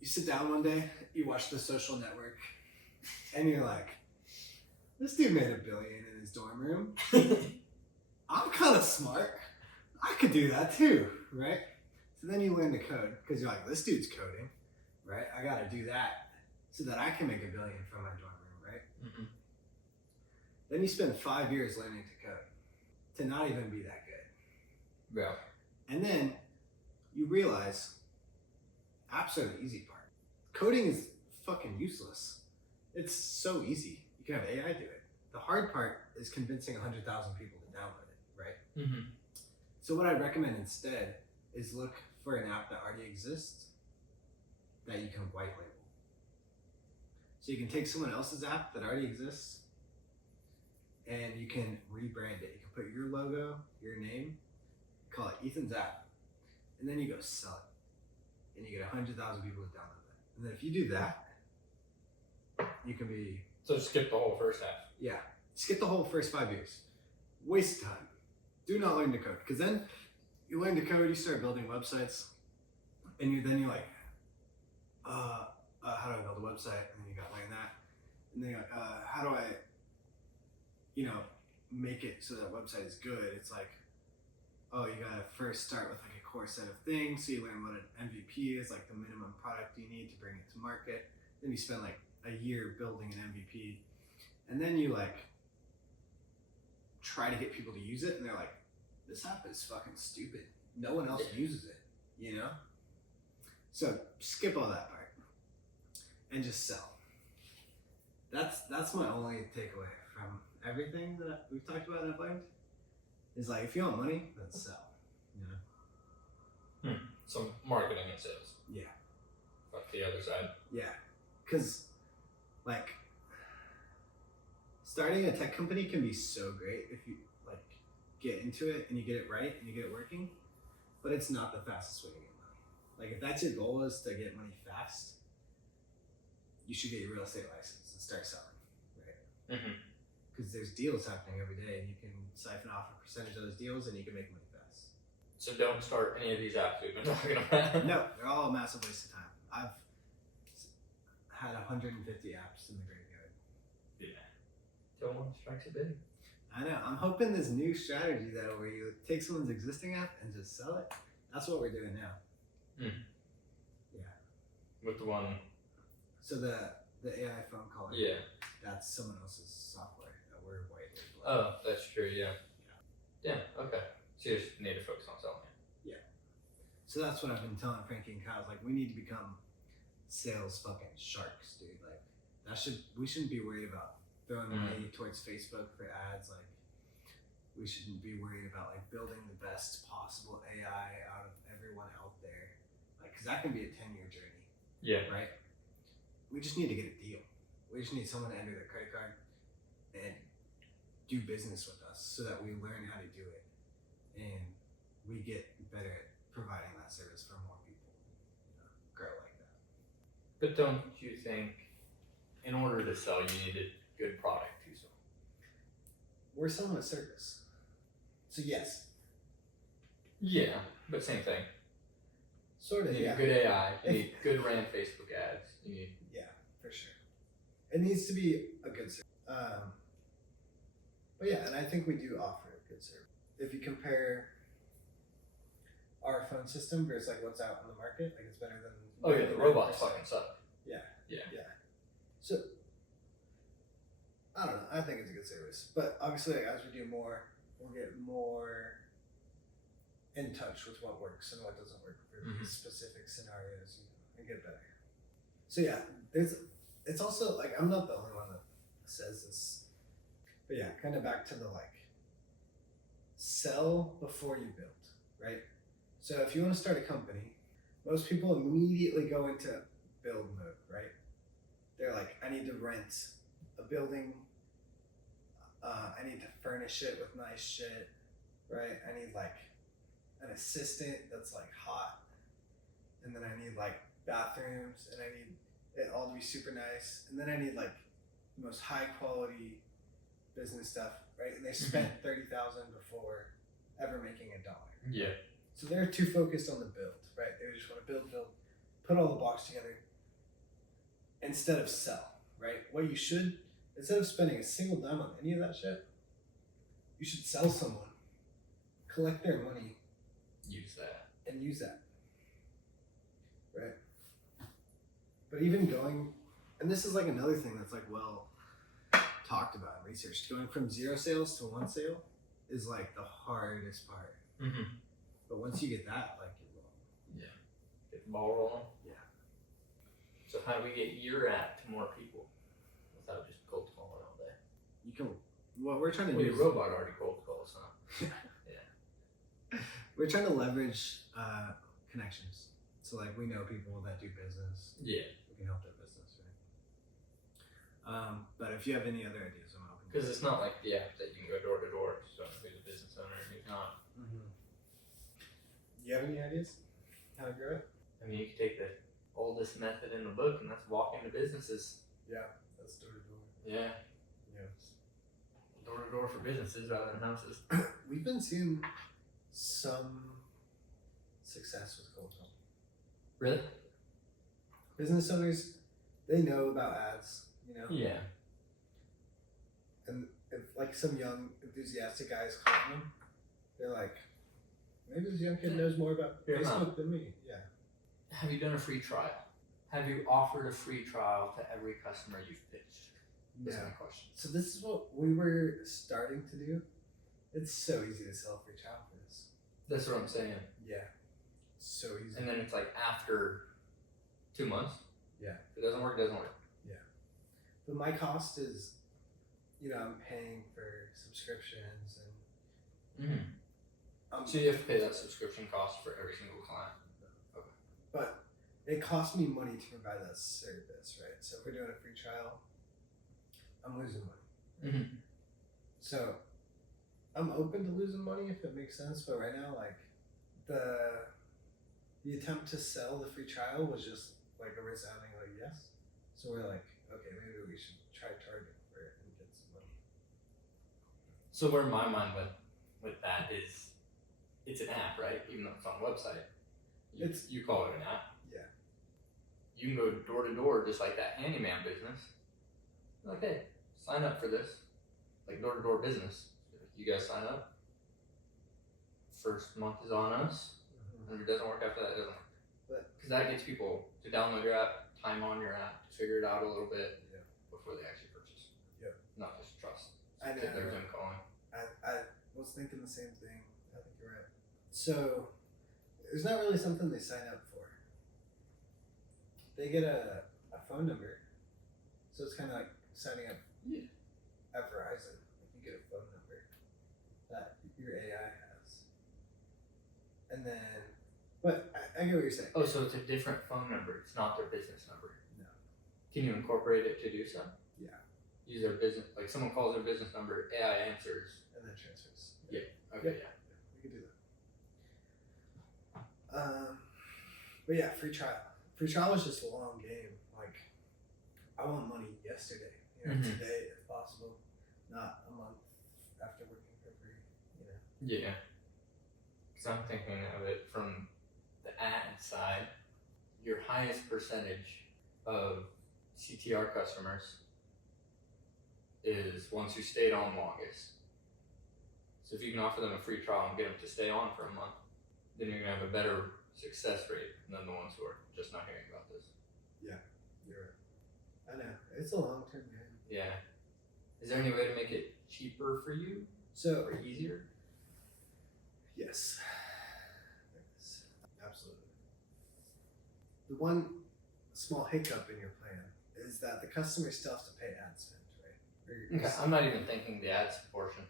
you sit down one day, you watch The Social Network, and you're like, this dude made $1 billion in his dorm room. I'm kind of smart. I could do that too, right? So then you learn to code, because you're like, this dude's coding, right? I gotta do that so that I can make $1 billion from my dorm room, right? Mm-hmm. Then you spend 5 years learning to code to not even be that good. Yeah. And then you realize apps are the easy part. Coding is fucking useless. It's so easy. You can have AI do it. The hard part is convincing 100,000 people to download it, right? Mm-hmm. So what I'd recommend instead is look for an app that already exists that you can white label. So you can take someone else's app that already exists and you can rebrand it. You can put your logo, your name, call it Ethan's app, and then you go sell it. And you get 100,000 people to download that. And then if you do that, you can be, So skip the whole first half. yeah, skip the whole first 5 years. Waste time. Do not learn to code. Because then you learn to code, you start building websites, and you're like, how do I build a website? And then you got to learn that. And then you're like, how do I, make it so that website is good? It's like, oh, you gotta first start with like a core set of things. So you learn what an MVP is, like the minimum product you need to bring it to market. Then you spend like a year building an MVP. And then you like try to get people to use it, and they're like, "This app is fucking stupid. No one else uses it," you know. So skip all that part and just sell. That's my only takeaway from everything that we've talked about and I've learned. Is like, if you want money, then sell. You know. So marketing and sales. Yeah. Fuck the other side. Yeah, because like starting a tech company can be so great if you like get into it and you get it right and you get it working, but it's not the fastest way to get money. Like if that's your goal is to get money fast, you should get your real estate license and start selling, right? Because there's deals happening every day and you can siphon off a percentage of those deals and you can make money fast. So don't start any of these apps we've been talking about. No, they're all a massive waste of time. I've had 150 apps in the graveyard. Yeah. Till one strikes it big. I know. I'm hoping this new strategy though, where you take someone's existing app and just sell it. That's what we're doing now. Yeah. With the one. So the AI phone caller. Yeah. That's someone else's software that we're white labeling. Oh, that's true. Yeah. Yeah. Okay. So you just need to focus on selling it. Yeah. So that's what I've been telling Frankie and Kyle. Like, we need to become sales fucking sharks, dude. Like, we shouldn't be worried about throwing money towards Facebook for ads. Like, we shouldn't be worried about like building the best possible AI out of everyone out there. Like, cause that can be a 10-year journey. Yeah. Right? We just need to get a deal. We just need someone to enter their credit card and do business with us so that we learn how to do it and we get better at providing that service for more people. You know, grow like that. But don't you think, in order to sell, you need a good product too? So. We're selling a service. So yes. Yeah, but same thing. Sort of, You need yeah. good AI. You need good ran Facebook ads. You need. Yeah, for sure. It needs to be a good service. But yeah, and I think we do offer a good service. If you compare our phone system versus like what's out on the market, like it's better than. Oh yeah, the robots fucking suck. So, I don't know. I think it's a good service, but obviously, like, as we do more, we'll get more in touch with what works and what doesn't work for specific scenarios, you know, and get better. So yeah, it's also like, I'm not the only one that says this, but yeah, kind of back to the like sell before you build, right? So if you want to start a company, most people immediately go into build mode, right? They're like, I need to rent a building, I need to furnish it with nice shit, right? I need like an assistant that's like hot, and then I need like bathrooms, and I need it all to be super nice, and then I need like the most high quality business stuff, right? And they spent $30,000 before ever making $1. Yeah. So they're too focused on the build, right? They just want to build, put all the blocks together instead of sell, right? What you should, instead of spending a single dime on any of that shit, you should sell someone, collect their money, Use that. and use that, right? But even going, and this is like another thing that's like well talked about and researched, going from 0 sales to 1 sale is like the hardest part. But once you get that, like, you're rolling. Yeah. Get the ball rolling. Yeah. So how do we get your app to more people without just cold calling all day? You can, what we're trying to Well, do your is, robot already cold calls, huh? we're trying to leverage connections. So like, we know people that do business. Yeah. We can help their business, right? But if you have any other ideas, I'm open. Because it's not like the app that you can go door to door. So who's a business owner and who's not. You have any ideas how to grow it? I mean, you could take the oldest method in the book, and that's walk into businesses. Yeah, that's door to door. Yeah. Yeah. Door to door for businesses rather than houses. We've been seeing some success with cold call. Really? Business owners, they know about ads, you know? Yeah. And if like some young enthusiastic guys calling them, they're like, maybe this young kid knows more about Yeah, Facebook than me. Yeah. Have you done a free trial? Have you offered a free trial to every customer you've pitched? That's Yeah. my question. So this is what we were starting to do. It's so easy to sell free trial for this. That's what I'm saying. Yeah. So easy. And then it's like after 2 months. Yeah. If it doesn't work, it doesn't work. But my cost is, I'm paying for subscriptions and So you have to pay that subscription cost for every single client. but it costs me money to provide that service, right? So if we're doing a free trial, I'm losing money. Mm-hmm. So I'm open to losing money if it makes sense, but right now, like the attempt to sell the free trial was just like a resounding like yes. So we're like, okay, maybe we should try charging for it and get some money. So where my mind went with that is, it's an app, right? Even though it's on a website, you call it an app. Yeah. You can go door to door just like that handyman business. Like, hey, sign up for this, like door to door business. You guys sign up. First month is on us. And if it doesn't work after that, it doesn't work. Because that gets people to download your app, time on your app, figure it out a little bit before they actually purchase. Yeah. Not just trust. I know. Get their Zoom calling. I was thinking the same thing. I think you're right. So it's not really something they sign up for. They get a phone number. So it's kind of like signing up at Verizon. Like you get a phone number that your AI has. And then, but I get what you're saying. Oh, so it's a different phone number. It's not their business number. No. Can you incorporate it to do so? Yeah. Use their business, like someone calls their business number, AI answers. And then transfers. Yeah. Okay. Yeah. We could do that. But yeah, free trial. Free trial is just a long game. Like, I want money yesterday. Today if possible, not a month after working for free. Yeah. Because I'm thinking of it from the ad side. Your highest percentage of CTR customers is ones who stayed on longest. So if you can offer them a free trial and get them to stay on for a month, then you're gonna have a better success rate than the ones who are just not hearing about this. You're right. I know. It's a long term game. Yeah. Is there any way to make it cheaper for you So or easier? yes. Absolutely. The one small hiccup in your plan is that the customer still has to pay ad spend, right? Okay, I'm not even thinking the ads portion.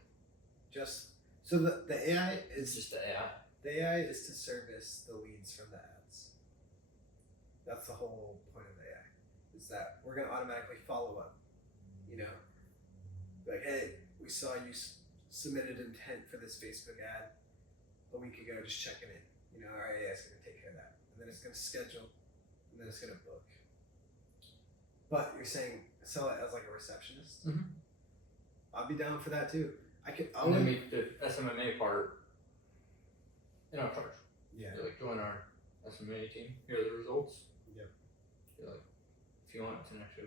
Just so the AI It's is just the AI. the AI is to service the leads from the ads. That's the whole point of AI. Is that we're gonna automatically follow up. Like, hey, we saw you submitted intent for this Facebook ad a week ago, just checking in. Our AI is gonna take care of that, and then it's gonna schedule, and then it's gonna book. But you're saying sell it as like a receptionist. Mhm. I'll be down for that too. I And then make the SMMA part, charge. Yeah. You're like, join our SMMA team. Here are the results. Yep. You're like, if you want, it's an extra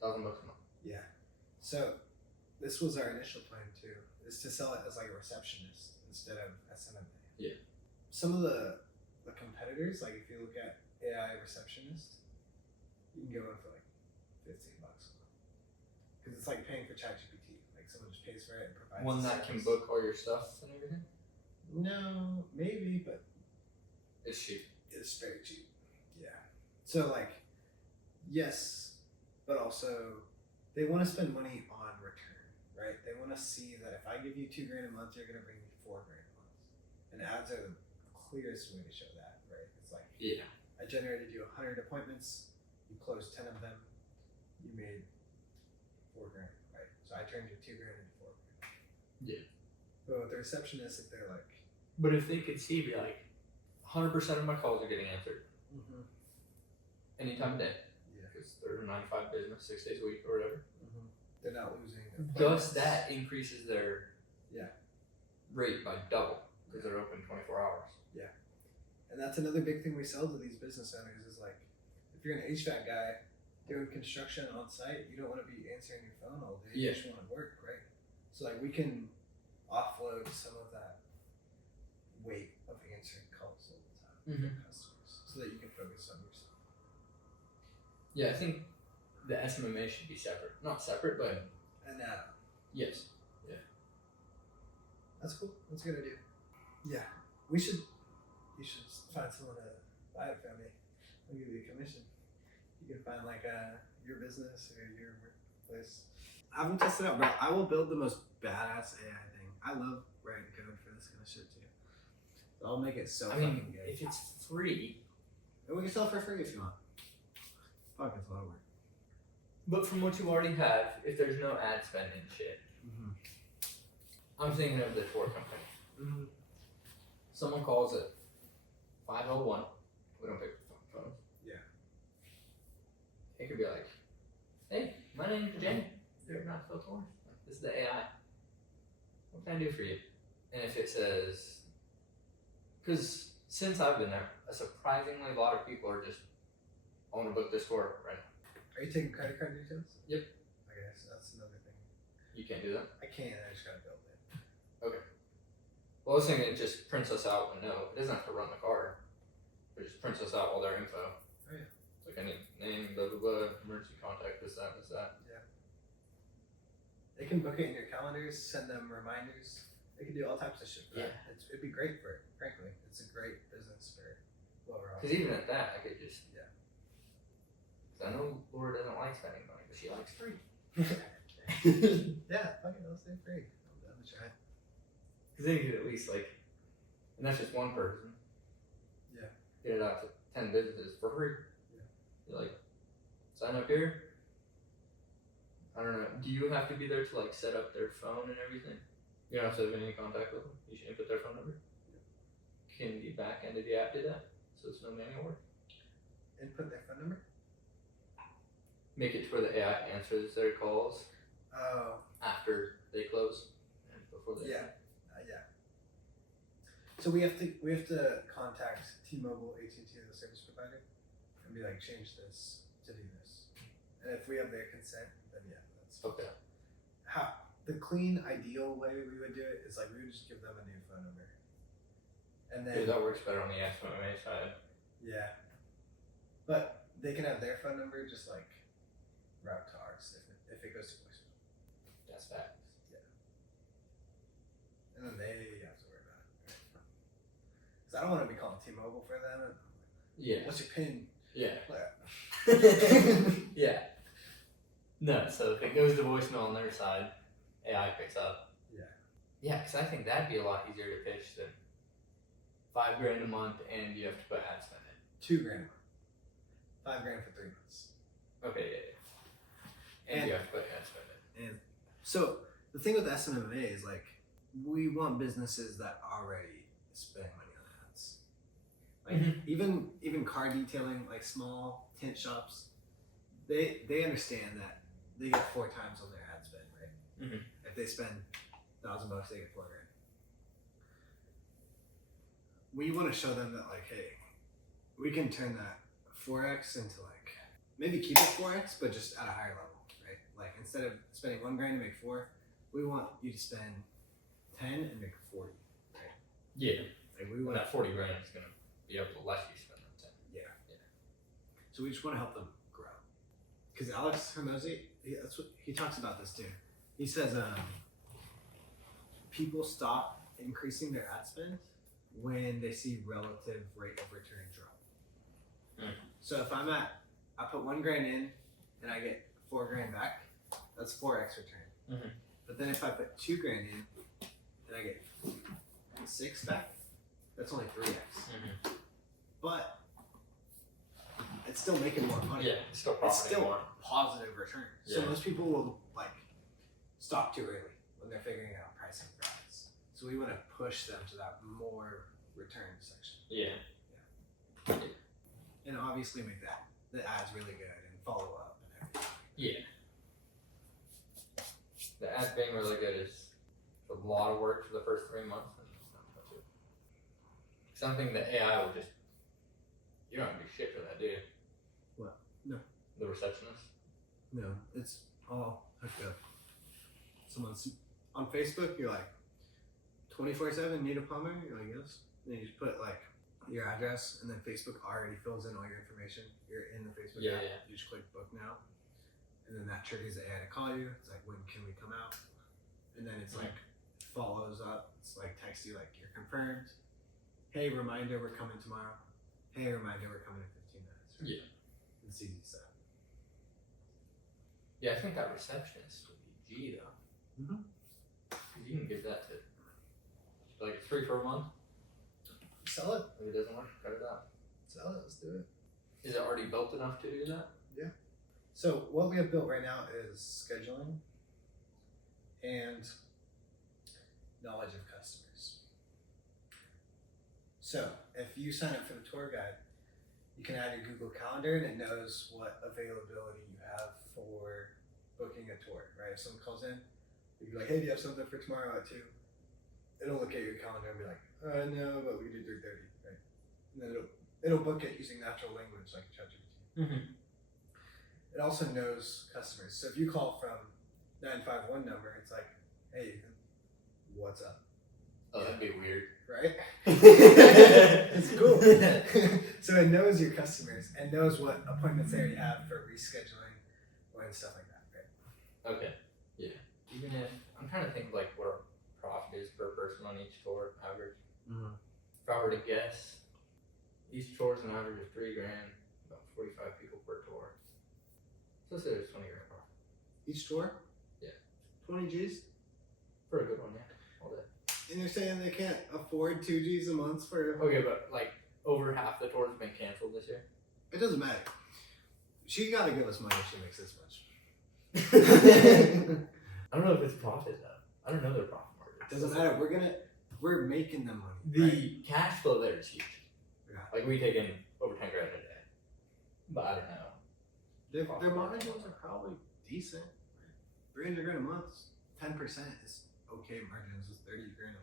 $1,000 a month. Yeah. So this was our initial plan too, is to sell it as like a receptionist instead of SMMA. Yeah. Some of the competitors, like if you look at AI receptionist, you can go in for like $15 a month. Because it's like paying for ChatGPT. Like someone just pays for it and provides One the that can service. book all your stuff and everything. No, maybe, but It's cheap. it's very cheap. Yeah. So like, yes, but also they want to spend money on return, right? They want to see that if I give you $2,000 a month, you're gonna bring me $4,000 a month. And ads are the clearest way to show that, right? It's like, Yeah. I generated you 100 appointments, you closed 10 of them, you made $4,000, right? So I turned your $2,000 into $4,000. Yeah. But with the receptionist, if they're like, But if they could see, be like, 100% of my calls are getting answered any time of day. yeah, Because they're a 9 to 5 business, 6 days a week or whatever. they're not losing. Thus, that increases their Yeah. rate by double because they're open 24 hours. And that's another big thing we sell to these business owners is like, if you're an HVAC guy doing construction on site, you don't want to be answering your phone all day. Yeah. You just want to work, right? So like we can offload some of that weight of answering calls all the time from customers so that you can focus on yourself. Yeah, I think The SMMA should be separate. Not separate, but And yes. that's cool. That's a good idea. Yeah, you should find someone to buy it from me. I'll give you a commission. You can find like your business or your workplace. I haven't tested it out, bro. I will build the most badass AI thing. I love writing code for this kind of shit too. I'll make it so I fucking mean, good. if it's free, And we can sell it for free if you want. Fuck, it's a lot of work. but from what you already have, if there's no ad spend and shit, Mm-hmm. I'm thinking of the tour company. Mm-hmm. Someone calls it 501. We don't pick the phone. Yeah. It could be like, hey, my name's Jenny. You're not so tours. This is the AI. What can I do for you? And if it says, because since I've been there, a surprisingly lot of people are just, I want to book this tour right now. Are you taking credit card details? Yep. Okay, so that's another thing. You can't do that? I can't. I just gotta build it. Well, I was thinking it just prints us out a note. It doesn't have to run the card. It just prints us out all their info. Oh, yeah. It's like any name, blah, blah, blah, emergency contact, this, that, this, that. They can book it in your calendars, send them reminders. They can do all types of shit for that. It'd be great for it, frankly. It's a great business for overall. Because even at that, I could just. Yeah. Because I know Laura doesn't like spending money, but she likes free. Yeah, fucking I'll stay free. I'm try. Because then you could at least, like, and that's just one person. Yeah. Get it out to 10 businesses for free. Yeah. You're like, sign up here. I don't know. Do you have to be there to, like, set up their phone and everything? You don't have to have any contact with them. You should input their phone number. Can the back end of the app do that? So it's no manual work. Input their phone number? Make it to where the AI answers their calls Oh, after they close and before they. yeah. Yeah. So we have to contact T-Mobile, AT&T, the service provider, and be like, change this to do this. And if we have their consent, then yeah, that's Okay. how the clean, ideal way we would do it is like we would just give them a new phone number, and then That works better on the SMMA side. yeah, but they can have their phone number just like route to ours if it goes to voicemail, That's facts. and then they have to worry about it. Because I don't want to be calling T-Mobile for them. And Yeah. what's your PIN? Yeah. Like, Yeah. No, so if it goes to voicemail on their side, AI picks up. Yeah. Yeah, because I think that'd be a lot easier to pitch than $5,000 a month and you have to put ad spend in. $2,000 a month, $5,000 for 3 months. Okay, yeah. And you have to put ad spend in. And so the thing with SMMA is like we want businesses that already spend money on ads. Like even car detailing, like small tint shops, they understand that they get 4 times on their ad spend, right? Mhm. If they spend $1,000, they get $4,000. We want to show them that like, hey, we can turn that 4x into like maybe keep it 4x, but just at a higher level, right? Like instead of spending $1,000 to make 4, we want you to spend 10 and make 40, right? Yeah. Like we Well, want that $40,000 is going to be able to let you spend that 10. yeah. So we just want to help them grow. Because Alex Hermosi, that's what he talks about this too. He says people stop increasing their ad spend when they see relative rate of return drop. Mm. So if I put $1,000 in and I get $4,000 back, that's 4x return. Mhm. But then if I put $2,000 in and I get 6 back, that's only 3x. But it's still making more money. Yeah, it's still It's profiting still more. positive return. So Yeah. most people will like stop too early when they're figuring out pricing for ads. So we want to push them to that more return section, Yeah. and obviously make the ads really good and follow up and everything. Yeah. The ad being really good is a lot of work for the first 3 months. And something that AI will just, you don't have to do shit for that, do you? What? No. The receptionist? No, it's all hooked up. Someone's on Facebook. You're like 24/7 need a plumber. You're like yes. Then you just put like your address, and then Facebook already fills in all your information. You're in the Facebook Yeah, app. yeah. You just click book now, and then that triggers the AI to call you. It's like, when can we come out? And then it's like follows up. It's like text you like you're confirmed. Hey, reminder, we're coming tomorrow. Hey, reminder, we're coming in 15 minutes. Right? Yeah. It's easy stuff. Yeah, I think that receptionist would be G though. Mhm. Cause you can give that to like it's free for a month. Sell it. If it doesn't work, cut it out. Sell it. Let's do it. Is it already built enough to do that? So what we have built right now is scheduling and knowledge of customers. So if you sign up for the tour guide, you can add your Google Calendar and it knows what availability you have for booking a tour, right? If someone calls in, you'd be like, hey, do you have something for tomorrow at 2? It'll look at your calendar and be like, no, but we can do 3:30, right? And then it'll book it using natural language like ChatGPT. Mm-hmm. It also knows customers. So if you call from 951 number, it's like, hey, Ethan, what's up? Oh, that'd be weird. Right? It's cool. So it knows your customers and knows what appointments they already have for rescheduling or and stuff like that, right? Okay. Yeah. Even if I'm trying to think like what our profit is per person on each tour average. Mm-hmm. If I were to guess, each tour's an average of $3,000, about 45 people per tour. So let's say there's 20 grand profit Each tour? Yeah. 20 G's? for a good one, yeah. All day. And you're saying they can't afford 2 G's a month for... Okay, but like over half the tours have been canceled this year. It doesn't matter. She gotta give us money if she makes this much. I don't know if it's profit though. I don't know their profit margin. Doesn't matter. We're making them money. The right? cash flow there is huge. Yeah. Like we take in over 10 grand a day. But I don't know. Their margins are probably decent. 300 grand a month, 10% is okay margins. Is 30 grand a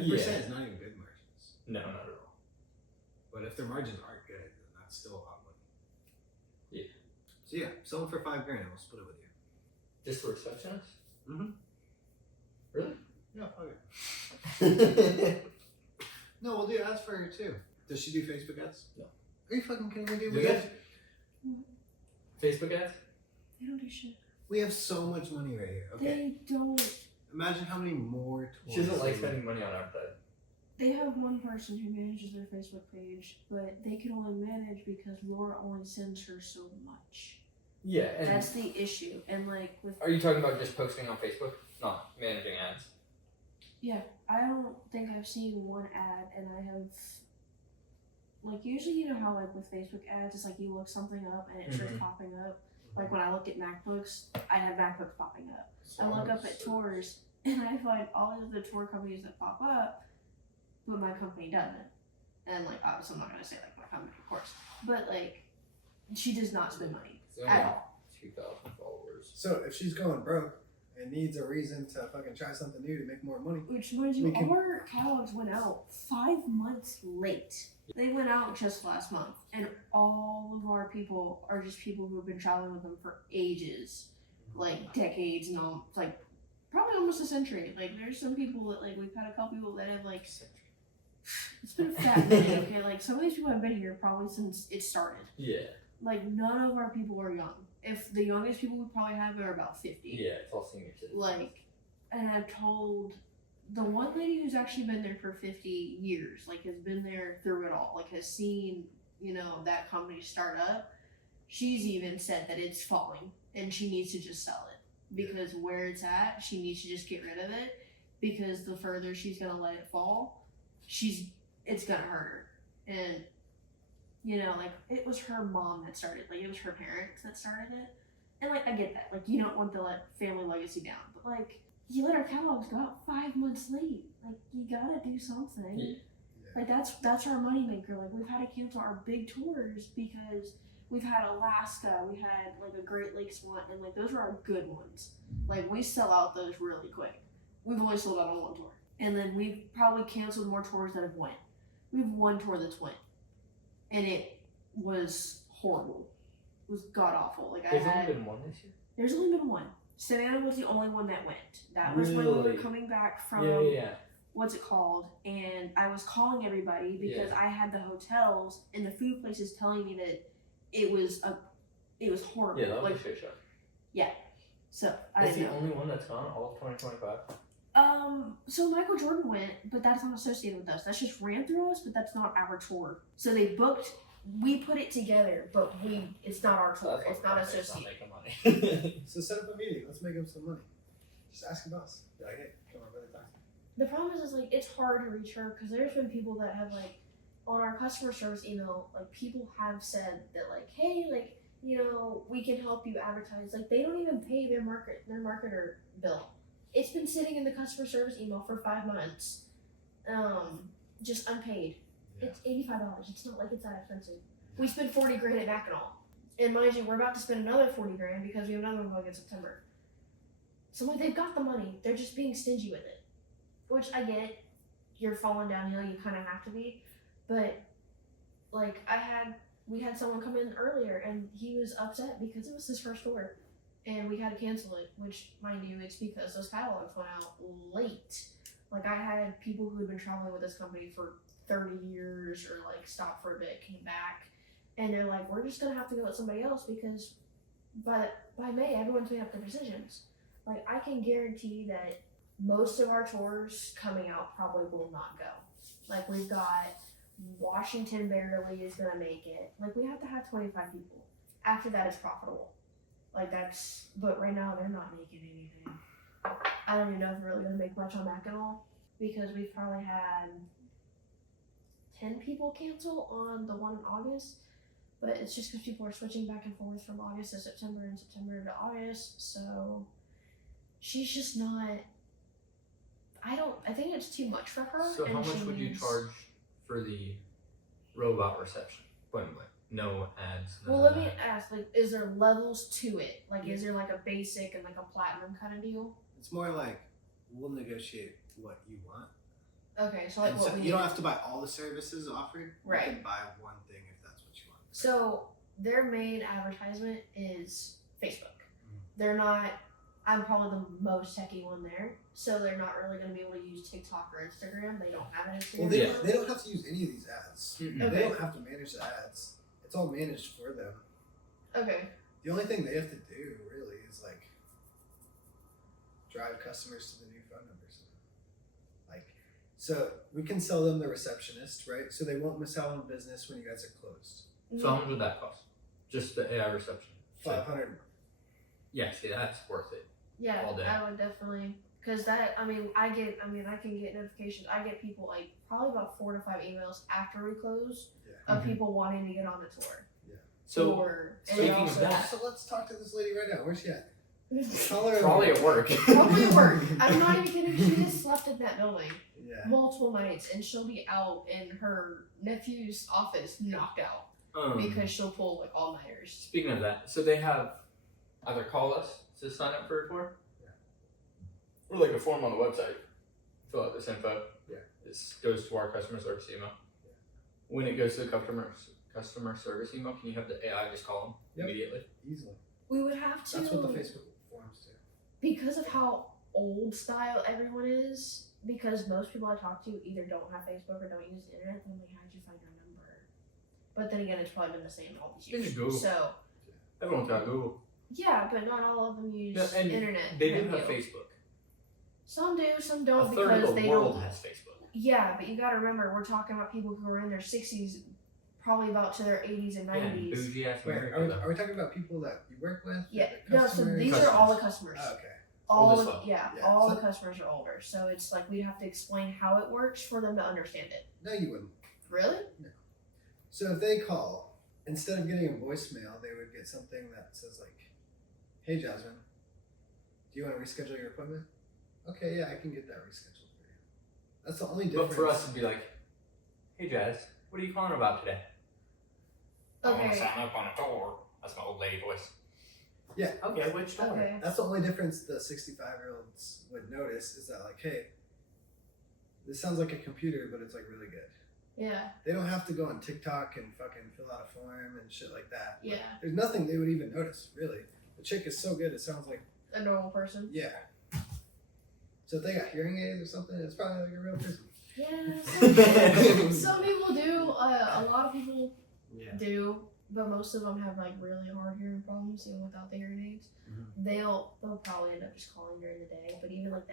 month. 10% is not even good margins. No, not at all. But if their margins aren't good, then that's still a lot of money. Yeah. So yeah, sell them for 5 grand. We'll split it with you. Just for receptionists? Mhm. Really? Yeah. Okay. No, we'll do ads for her too. Does she do Facebook ads? No. Are you fucking kidding me, dude? Do We they? have, Facebook ads? They don't do shit. we have so much money right here. Okay. They don't. Imagine how many more tours. She doesn't like spending money on advertising. They have one person who manages their Facebook page, but they can only manage because Laura only sends her so much. Yeah, and That's the issue. And like with are you talking about just posting on Facebook? Not managing ads. I don't think I've seen one ad, and I have, like, usually you know how like with Facebook ads, it's like you look something up and it starts popping up. Like when I looked at MacBooks, I had MacBooks popping up. I look up at tours and I find all of the tour companies that pop up, but my company doesn't. And like obviously I'm not gonna say like my company, of course, but like she does not spend money It's at all. 2,000 followers. So if she's going broke and needs a reason to fucking try something new to make more money, Which reminds you, We can- our catalogs went out 5 months late. They went out just last month, and all of our people are just people who have been traveling with them for ages, like decades and all, like probably almost a century. Like there's some people that like we've had a couple people that have like it's been a fat minute. Okay, like some of these people have been here probably since it started. Yeah. Like none of our people are young. If the youngest people we probably have are about 50. Yeah, it's all senior citizens. Like, and I've told the one lady who's actually been there for 50 years, like has been there through it all, like has seen, you know, that company start up. She's even said that it's falling and she needs to just sell it because where it's at, she needs to just get rid of it because the further she's gonna let it fall, it's gonna hurt her. And you know, like it was her mom that started, like it was her parents that started it. And like I get that, like you don't want to let family legacy down, but like you let our catalogs go out 5 months late. Like you gotta do something. Yeah. Like that's our moneymaker. Like we've had to cancel our big tours because we've had Alaska, we had like a Great Lakes one, and like those were our good ones. Like we sell out those really quick. We've only sold out on one tour, and then we've probably canceled more tours that have went. We have one tour that's went, and it was horrible. It was god awful. Like There's only been one this year? There's only been one. Savannah was the only one that went. That was when we were Really? coming back from Yeah. what's it called? And I was calling everybody because Yeah. I had the hotels and the food places telling me that it was horrible. Yeah, that was like a shit show. So I That's didn't the know. only one that's gone all of 2025. So Michael Jordan went, but that's not associated with us. That's just ran through us, but that's not our tour. So they booked. We put it together, but it's not our tour. It's not associated. making money. So set up a meeting. Let's make him some money. Just ask your boss. Be like, hey, come on, brother, talk. The problem is like it's hard to reach her because there's been people that have like on our customer service email, like people have said that like, hey, like we can help you advertise. Like they don't even pay their marketer bill. It's been sitting in the customer service email for 5 months, just unpaid. Yeah. It's $85. It's not like it's that expensive. We spent $40 grand at Mackinac, and mind you, we're about to spend another $40 grand because we have another one going in September. So like they've got the money, they're just being stingy with it, which I get. You're falling downhill, you kind of have to be, but like we had someone come in earlier and he was upset because it was his first tour. And we had to cancel it, which, mind you, it's because those catalogs went out late. Like, I had people who had been traveling with this company for 30 years or, like, stopped for a bit, came back, and they're like, we're just going to have to go with somebody else because by May, everyone's made up their decisions. Like, I can guarantee that most of our tours coming out probably will not go. Like, we've got Washington barely is going to make it. Like, we have to have 25 people. After that, it's profitable. Like but right now they're not making anything. I don't even know if they're really gonna make much on Mackinac because we've probably had 10 people cancel on the one in August, but it's just because people are switching back and forth from August to September and September to August. So she's just not. I think it's too much for her. So how much would you charge for the robot reception? Point blank. No ads. Well, let me ask, like, is there levels to it? Like, is there like a basic and like a platinum kind of deal? It's more like we'll negotiate what you want. Okay, so like And what so we you don't have to buy all the services offered. Right. You can buy one thing if that's what you want. So their main advertisement is Facebook. They're not. I'm probably the most techie one there, so they're not really going to be able to use TikTok or Instagram. They don't have an Instagram. Well, they don't have to use any of these ads. Mm-mm. They Okay. don't have to manage the ads. It's all managed for them. Okay. The only thing they have to do really is like drive customers to the new phone numbers. Like, so we can sell them the receptionist, right? So they won't miss out on business when you guys are closed. So how much would that cost? Just the AI reception. 500. Yeah, see, that's worth it. Yeah, all day. I would definitely. Because that, I can get notifications. I get people like probably about 4 to 5 emails after we close Yeah. of people wanting to get on the tour. So Or, and speaking also, of that, So let's talk to this lady right now. Where's she at? Call her probably over. at work. Probably at work. I'm not even kidding. She has slept in that building Yeah. multiple nights, and she'll be out in her nephew's office, knocked out, because she'll pull like all nighters. Speaking of that, so they have either call us to sign up for a tour, or like a form on the website. Fill out this info. Yeah. This goes to our customer service email. Yeah. When it goes to the customer service email, can you have the AI just call them Yep. immediately? Easily. We would have to, That's what the Facebook forums do. because of how old style everyone is. Because most people I talk to either don't have Facebook or don't use the internet. Then I'm like, how did you find our number? But then again, it's probably been the same all these years. It's Google. So Everyone's got Google. yeah, but not all of them use No, and internet. They do review. have Facebook. Some do, some A don't, third because of the they world don't. has Facebook. Yeah, but you gotta remember, we're talking about people who are in their 60s, probably about to their 80s and 90s. Yeah, bougie ass Wait, America. are we, though. are we talking about people that you work with? Yeah, The no, so customers? these are all the customers. Oh, okay. All Old as the, fuck. yeah, Yeah, all so- the customers are older, so it's like we'd have to explain how it works for them to understand it. No, you wouldn't. Really? So if they call, instead of getting a voicemail, they would get something that says like, "Hey Jasmine, do you want to reschedule your appointment?" Okay, yeah, I can get that rescheduled for you. That's the only difference. But for us, it'd be like, hey Jazz, what are you calling about today? I want to Okay. sign up on a tour. That's my old lady voice. Yeah. Okay, which tour? Okay. That's the only difference the 65-year-olds would notice is that like, hey, this sounds like a computer, but it's like really good. Yeah, They don't have to go on TikTok and fucking fill out a form and shit like that. yeah. There's nothing they would even notice, really. The chick is so good, it sounds like, A normal person. yeah. So if they got hearing aids or something, it's probably like a real person. Yeah, some people do. A lot of people Yeah. do, but most of them have like really hard hearing problems even without the hearing aids. They'll probably end up just calling during the day, but even like the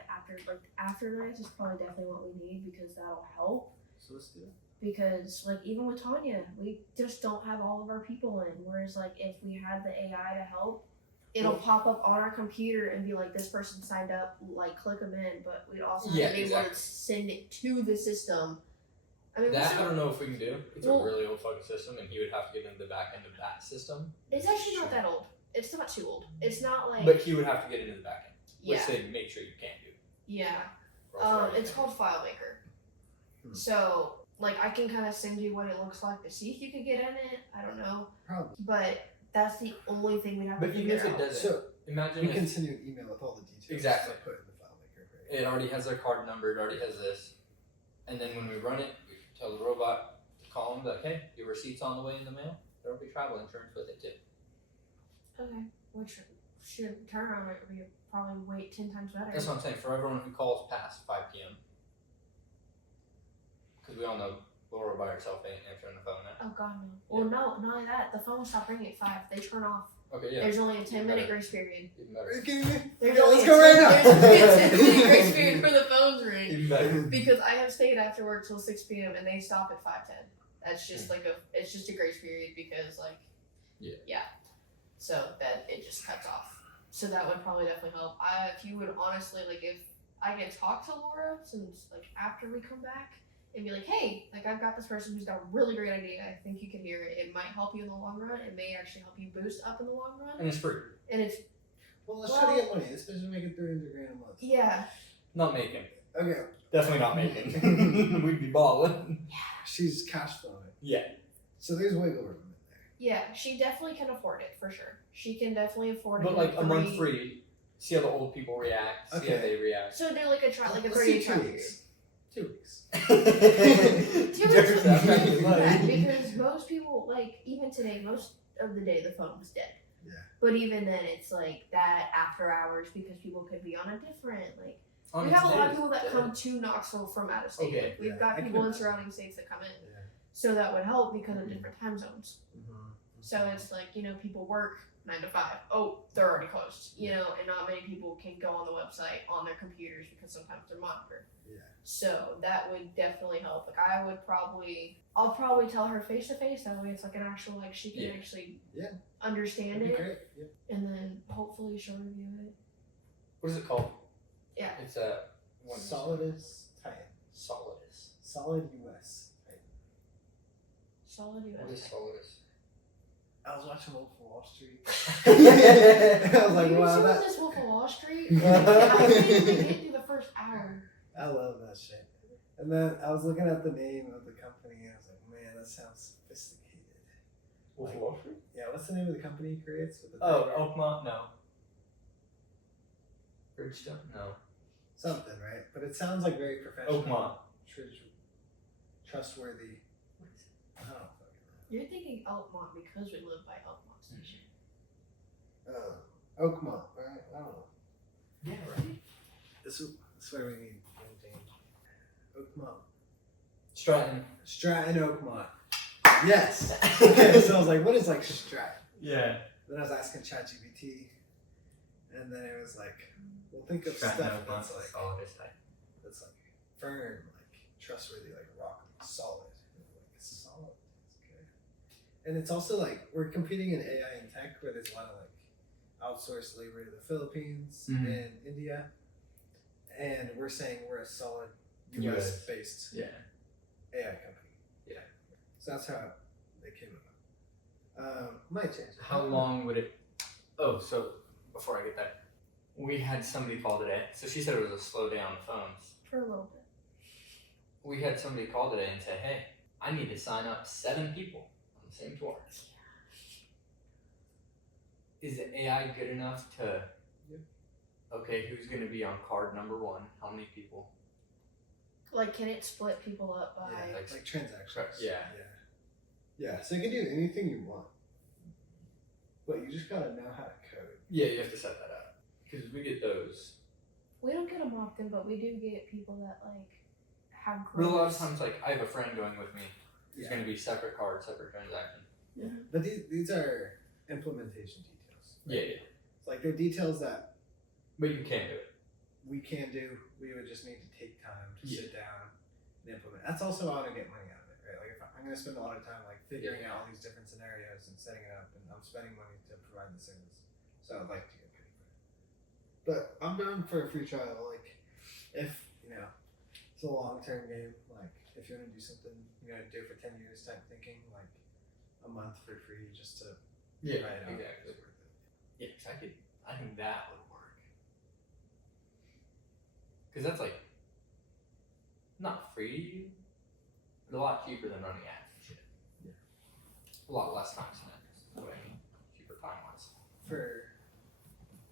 afternights is probably definitely what we need because that'll help. So let's do it. Because like even with Tanya, we just don't have all of our people in. Whereas like if we had the AI to help, it'll pop up on our computer and be like, this person signed up, like click them in. But we'd also have to be able to send it to the system. I mean, that I don't know if we can do. It's a really old fucking system, and he would have to get into the back end of that system. It's actually not that old. It's not too old. It's not like. But he would have to get into the back end, which yeah. they make sure you can't do. Yeah. It's called FileMaker. So. Like, I can kind of send you what it looks like to see if you could get in it. I don't know. Probably. But that's the only thing we have to But figure even if out. it doesn't, So imagine we if can send you an email with all the details. Exactly. To put in the FileMaker. Right? it already has their card number, it already has this. And then when we run it, we can tell the robot to call them, like, hey, your receipt's on the way in the mail. There'll be travel insurance with it, too. Okay. Which should turn around it would be probably wait 10 times better. That's what I'm saying. For everyone who calls past 5 p.m. Because we all know Laura by herself ain't answering the phone now. Oh, God, no. Well, no, not only that. The phones stop ringing at 5. They turn off. Okay, yeah. There's only a 10-minute grace period. Even better. Are you kidding me? There's Okay, only let's a go right 10 now. There's a 10-minute grace period for the phones ring. Even better. Because I have stayed after work till 6 p.m. and they stop at 5:10. That's just like it's just a grace period because like, yeah. So that it just cuts off. So that would probably definitely help. If you would honestly like, if I can talk to Laura since like after we come back and be like, hey, like I've got this person who's got a really great idea. I think you can hear it. It might help you in the long run. It may actually help you boost up in the long run. And it's free. And it's Well, let's try to get money. This bitch is making $300,000 a month. yeah. Not making. Okay. Definitely not making. We'd be balling. She's cash flowing. Yeah. So there's wiggle room in there. Yeah, she definitely can afford it for sure. She can definitely afford it. But like a month free. See how the old people react. See how Okay. they react. So do like a trial, like a Let's 30-day do trial 2 period. weeks. 2 weeks. 2 weeks Jared, is I'm not good gonna for lie. that because most people, like even today, most of the day the phone was dead. Yeah. But even then, it's like that after hours because people could be on a different like. On We have a lot of today's people that day. come to Knoxville from out of state. Okay. We've Yeah, got I can people in imagine. surrounding states that come in, Yeah. so that would help because of different time zones. Mm-hmm. So it's like, people work 9 to 5. Oh, they're already closed, and not many people can go on the website on their computers because sometimes they're monitored. Yeah. So that would definitely help. Like I'll probably tell her face to face. That way it's like an actual, like she can actually understand That'd be it. great. Yeah. And then hopefully she'll review it. What is it called? Yeah. It's a Solidus Titan. Solidus. Solid US Titan. Solid What is US. Solidus? I was watching Wolf of Wall Street. I I was like, You wow, see that. this Wolf of Wall Street? I didn't even get through the first hour. I love that shit. And then I was looking at the name of the company and I was like, man, that sounds sophisticated. Wolf of Wall Street? Yeah, what's the name of the company he creates? With the Oh, tiger? Oakmont? No. Bridgestone? No. Something, right? But it sounds like very professional. Oakmont. Trustworthy. I don't fucking You're thinking Elkmont because we live by Elkmont Station. know. Oakmont, right? I don't know. Yeah, right. This is where we need maintain. Oakmont. Stratton. Stratton Oakmont. Yes. Okay, so I was like, what is like Stratton? Yeah. Then I was asking ChatGPT, and then it was like, well, think of Stratton stuff Oakmont's that's like Solidus type. that's like firm, like trustworthy, like rock, solid, like solid. It's okay. And it's also like we're competing in AI and tech, where there's a lot of like outsourced labor to the Philippines and India, and we're saying we're a solid U.S. based Yeah. AI company. Yeah. So that's how they came about. Might change. How long would it? Oh, so before I get that, we had somebody call today. So she said it was a slow day on the phones. For a little bit. We had somebody call today and say, "Hey, I need to sign up 7 people on the same tour." Is the AI good enough to? Yep. Okay, who's going to be on card number 1? How many people? Like, can it split people up by? Yeah, like transactions. Yeah. Yeah. So you can do anything you want, but you just gotta know how to code. Yeah, you have to set that up because we get those. We don't get them often, but we do get people that like have But a lot of groups. times, like I have a friend going with me. It's Yeah. going to be separate card, separate transaction. But these are implementation details. Yeah. It's like they're details that But you can do it. we can do. We would just need to take time to Yeah. sit down and implement. That's also how I get money out of it, right? Like if I'm going to spend a lot of time like figuring out all these different scenarios and setting it up, and I'm spending money to provide the service, so I'd like to get paid for it. But I'm down for a free trial. Like if it's a long-term game. Like if you want to do something, you're gonna do it for 10 years type thinking. Like a month for free just to Yeah, try it out. exactly. It's worth it. Yeah, 'cause I think that would work. Because that's like, not free to you, but a lot cheaper than running ads and shit. Yeah. A lot less time spent. That's what I mean. Cheaper time wise. For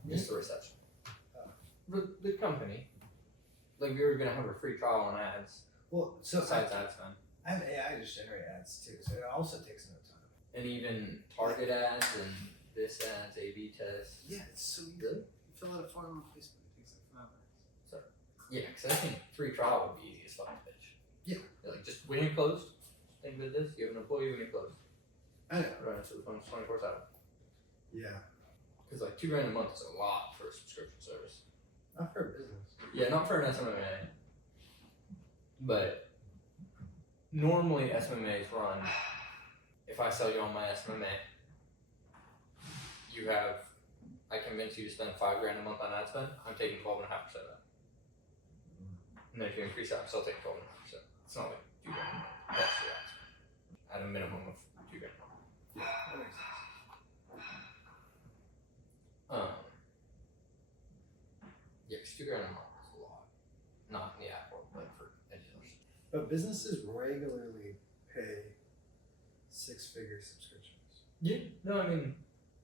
Just the reception. Oh. The company, like we were going to have a free trial on ads, well, so besides ad spend. I have AI just generate ads too, so it also takes no time. And even target ads and this ads, A/B tests. Yeah, it's so easy. Really? You fill out a form on Facebook, it takes like 5 minutes. Yeah, because I think free trial would be easy as fuck to pitch. Yeah. You're like, just when you're closed, think about this, you have an employee when you're closed. I know. Run it to the phone 24/7. Yeah. Because like $2,000 a month is a lot for a subscription service. Not for a business. Yeah, not for an SMMA. But normally SMMAs run, if I sell you on my SMMA, I convince you to spend $5,000 a month on ad spend, I'm taking 12.5% of that. And then if you increase that, I'm still taking 12.5%. It's not like $2,000 a month. That's your ad spend. At a minimum of $2,000 a month. Yeah, that makes sense. Yeah, 'cause $2,000 a month is a lot. Not in the app world, but for educators. But businesses regularly pay 6-figure subscriptions. Yeah, no, I mean,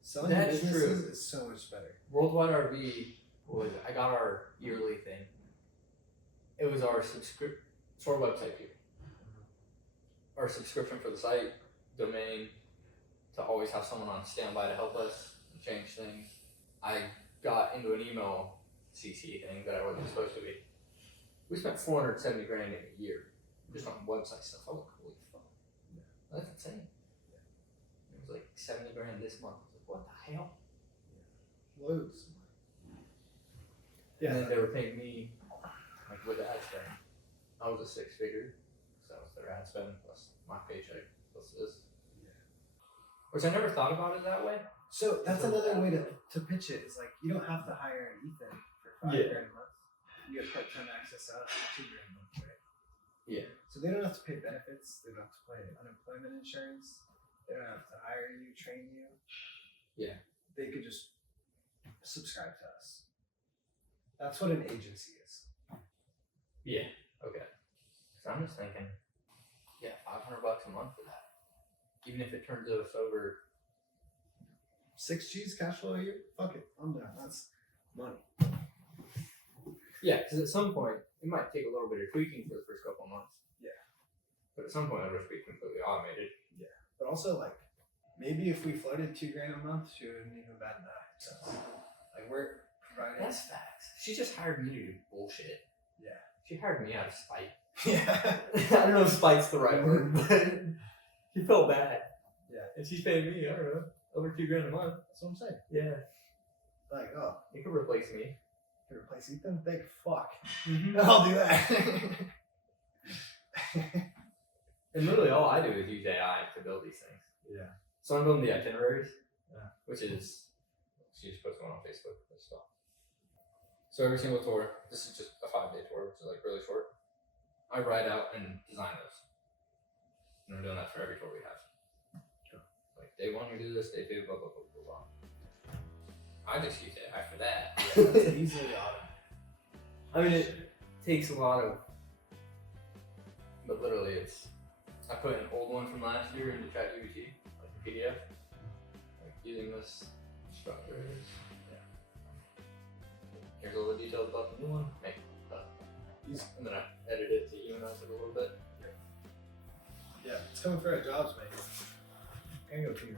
Selling That's businesses true. is so much better. Worldwide RV I got our yearly thing. It was our it's our website fee. Our subscription for the site, domain, to always have someone on standby to help us change things. I got into an email CC thing that I wasn't supposed to be. We spent $470,000 in a year just on website stuff. I was like, holy fuck, that's insane. It was like $70,000 this month. I was like, what the hell? Loads. And then they were paying me like with the ad spend. I was a 6-figure, so it's their ad spend plus my paycheck plus this. Yeah. Which I never thought about it that way. So that's another way to pitch it. Is like you don't have to hire an Ethan for $5,000 a month. You get part-time access to us for $2,000 a month, right? Yeah. So they don't have to pay benefits. They don't have to pay unemployment insurance. They don't have to hire you, train you. Yeah. They could just subscribe to us. That's what an agency is. Yeah. Okay. So I'm just thinking, yeah, $500 a month for that. Even if it turns us over. 6 G's cash flow a year? Fuck it. I'm down. That's money. Yeah, because at some point it might take a little bit of tweaking for the first couple of months. Yeah. But at some point it'll just be completely automated. But also, like, maybe if we floated $2,000 a month, she wouldn't even bat an eye. So, like, we're providing. That's facts. She just hired me to do bullshit. Yeah. She hired me out of spite. Yeah. I don't know if spite's the right word, but she felt bad. Yeah. And she's paying me, I don't know, over $2,000 a month. That's what I'm saying. Yeah. Like, oh, You could replace me. to replace Ethan? Thank fuck. Mm-hmm. I'll do that. And literally all I do is use AI to build these things. Yeah. So I'm building the itineraries, Yeah. which is, she just posted one on Facebook, that's stuff. So every single tour, this is just a 5-day tour, which is like really short. I write out and design those. And we're doing that for every tour we have. Like day 1 we do this, day 2, blah, blah, blah, blah, blah. I just use AI for that. That's easily automated. I mean, it takes a lot of, but literally I put an old one from last year into ChatGPT, like a PDF, like using this structure. Yeah. Here's all the details about the new one, make that. And then I edit it to humanize it a little bit. Yeah, it's coming for our jobs, mate. Gonna go to you.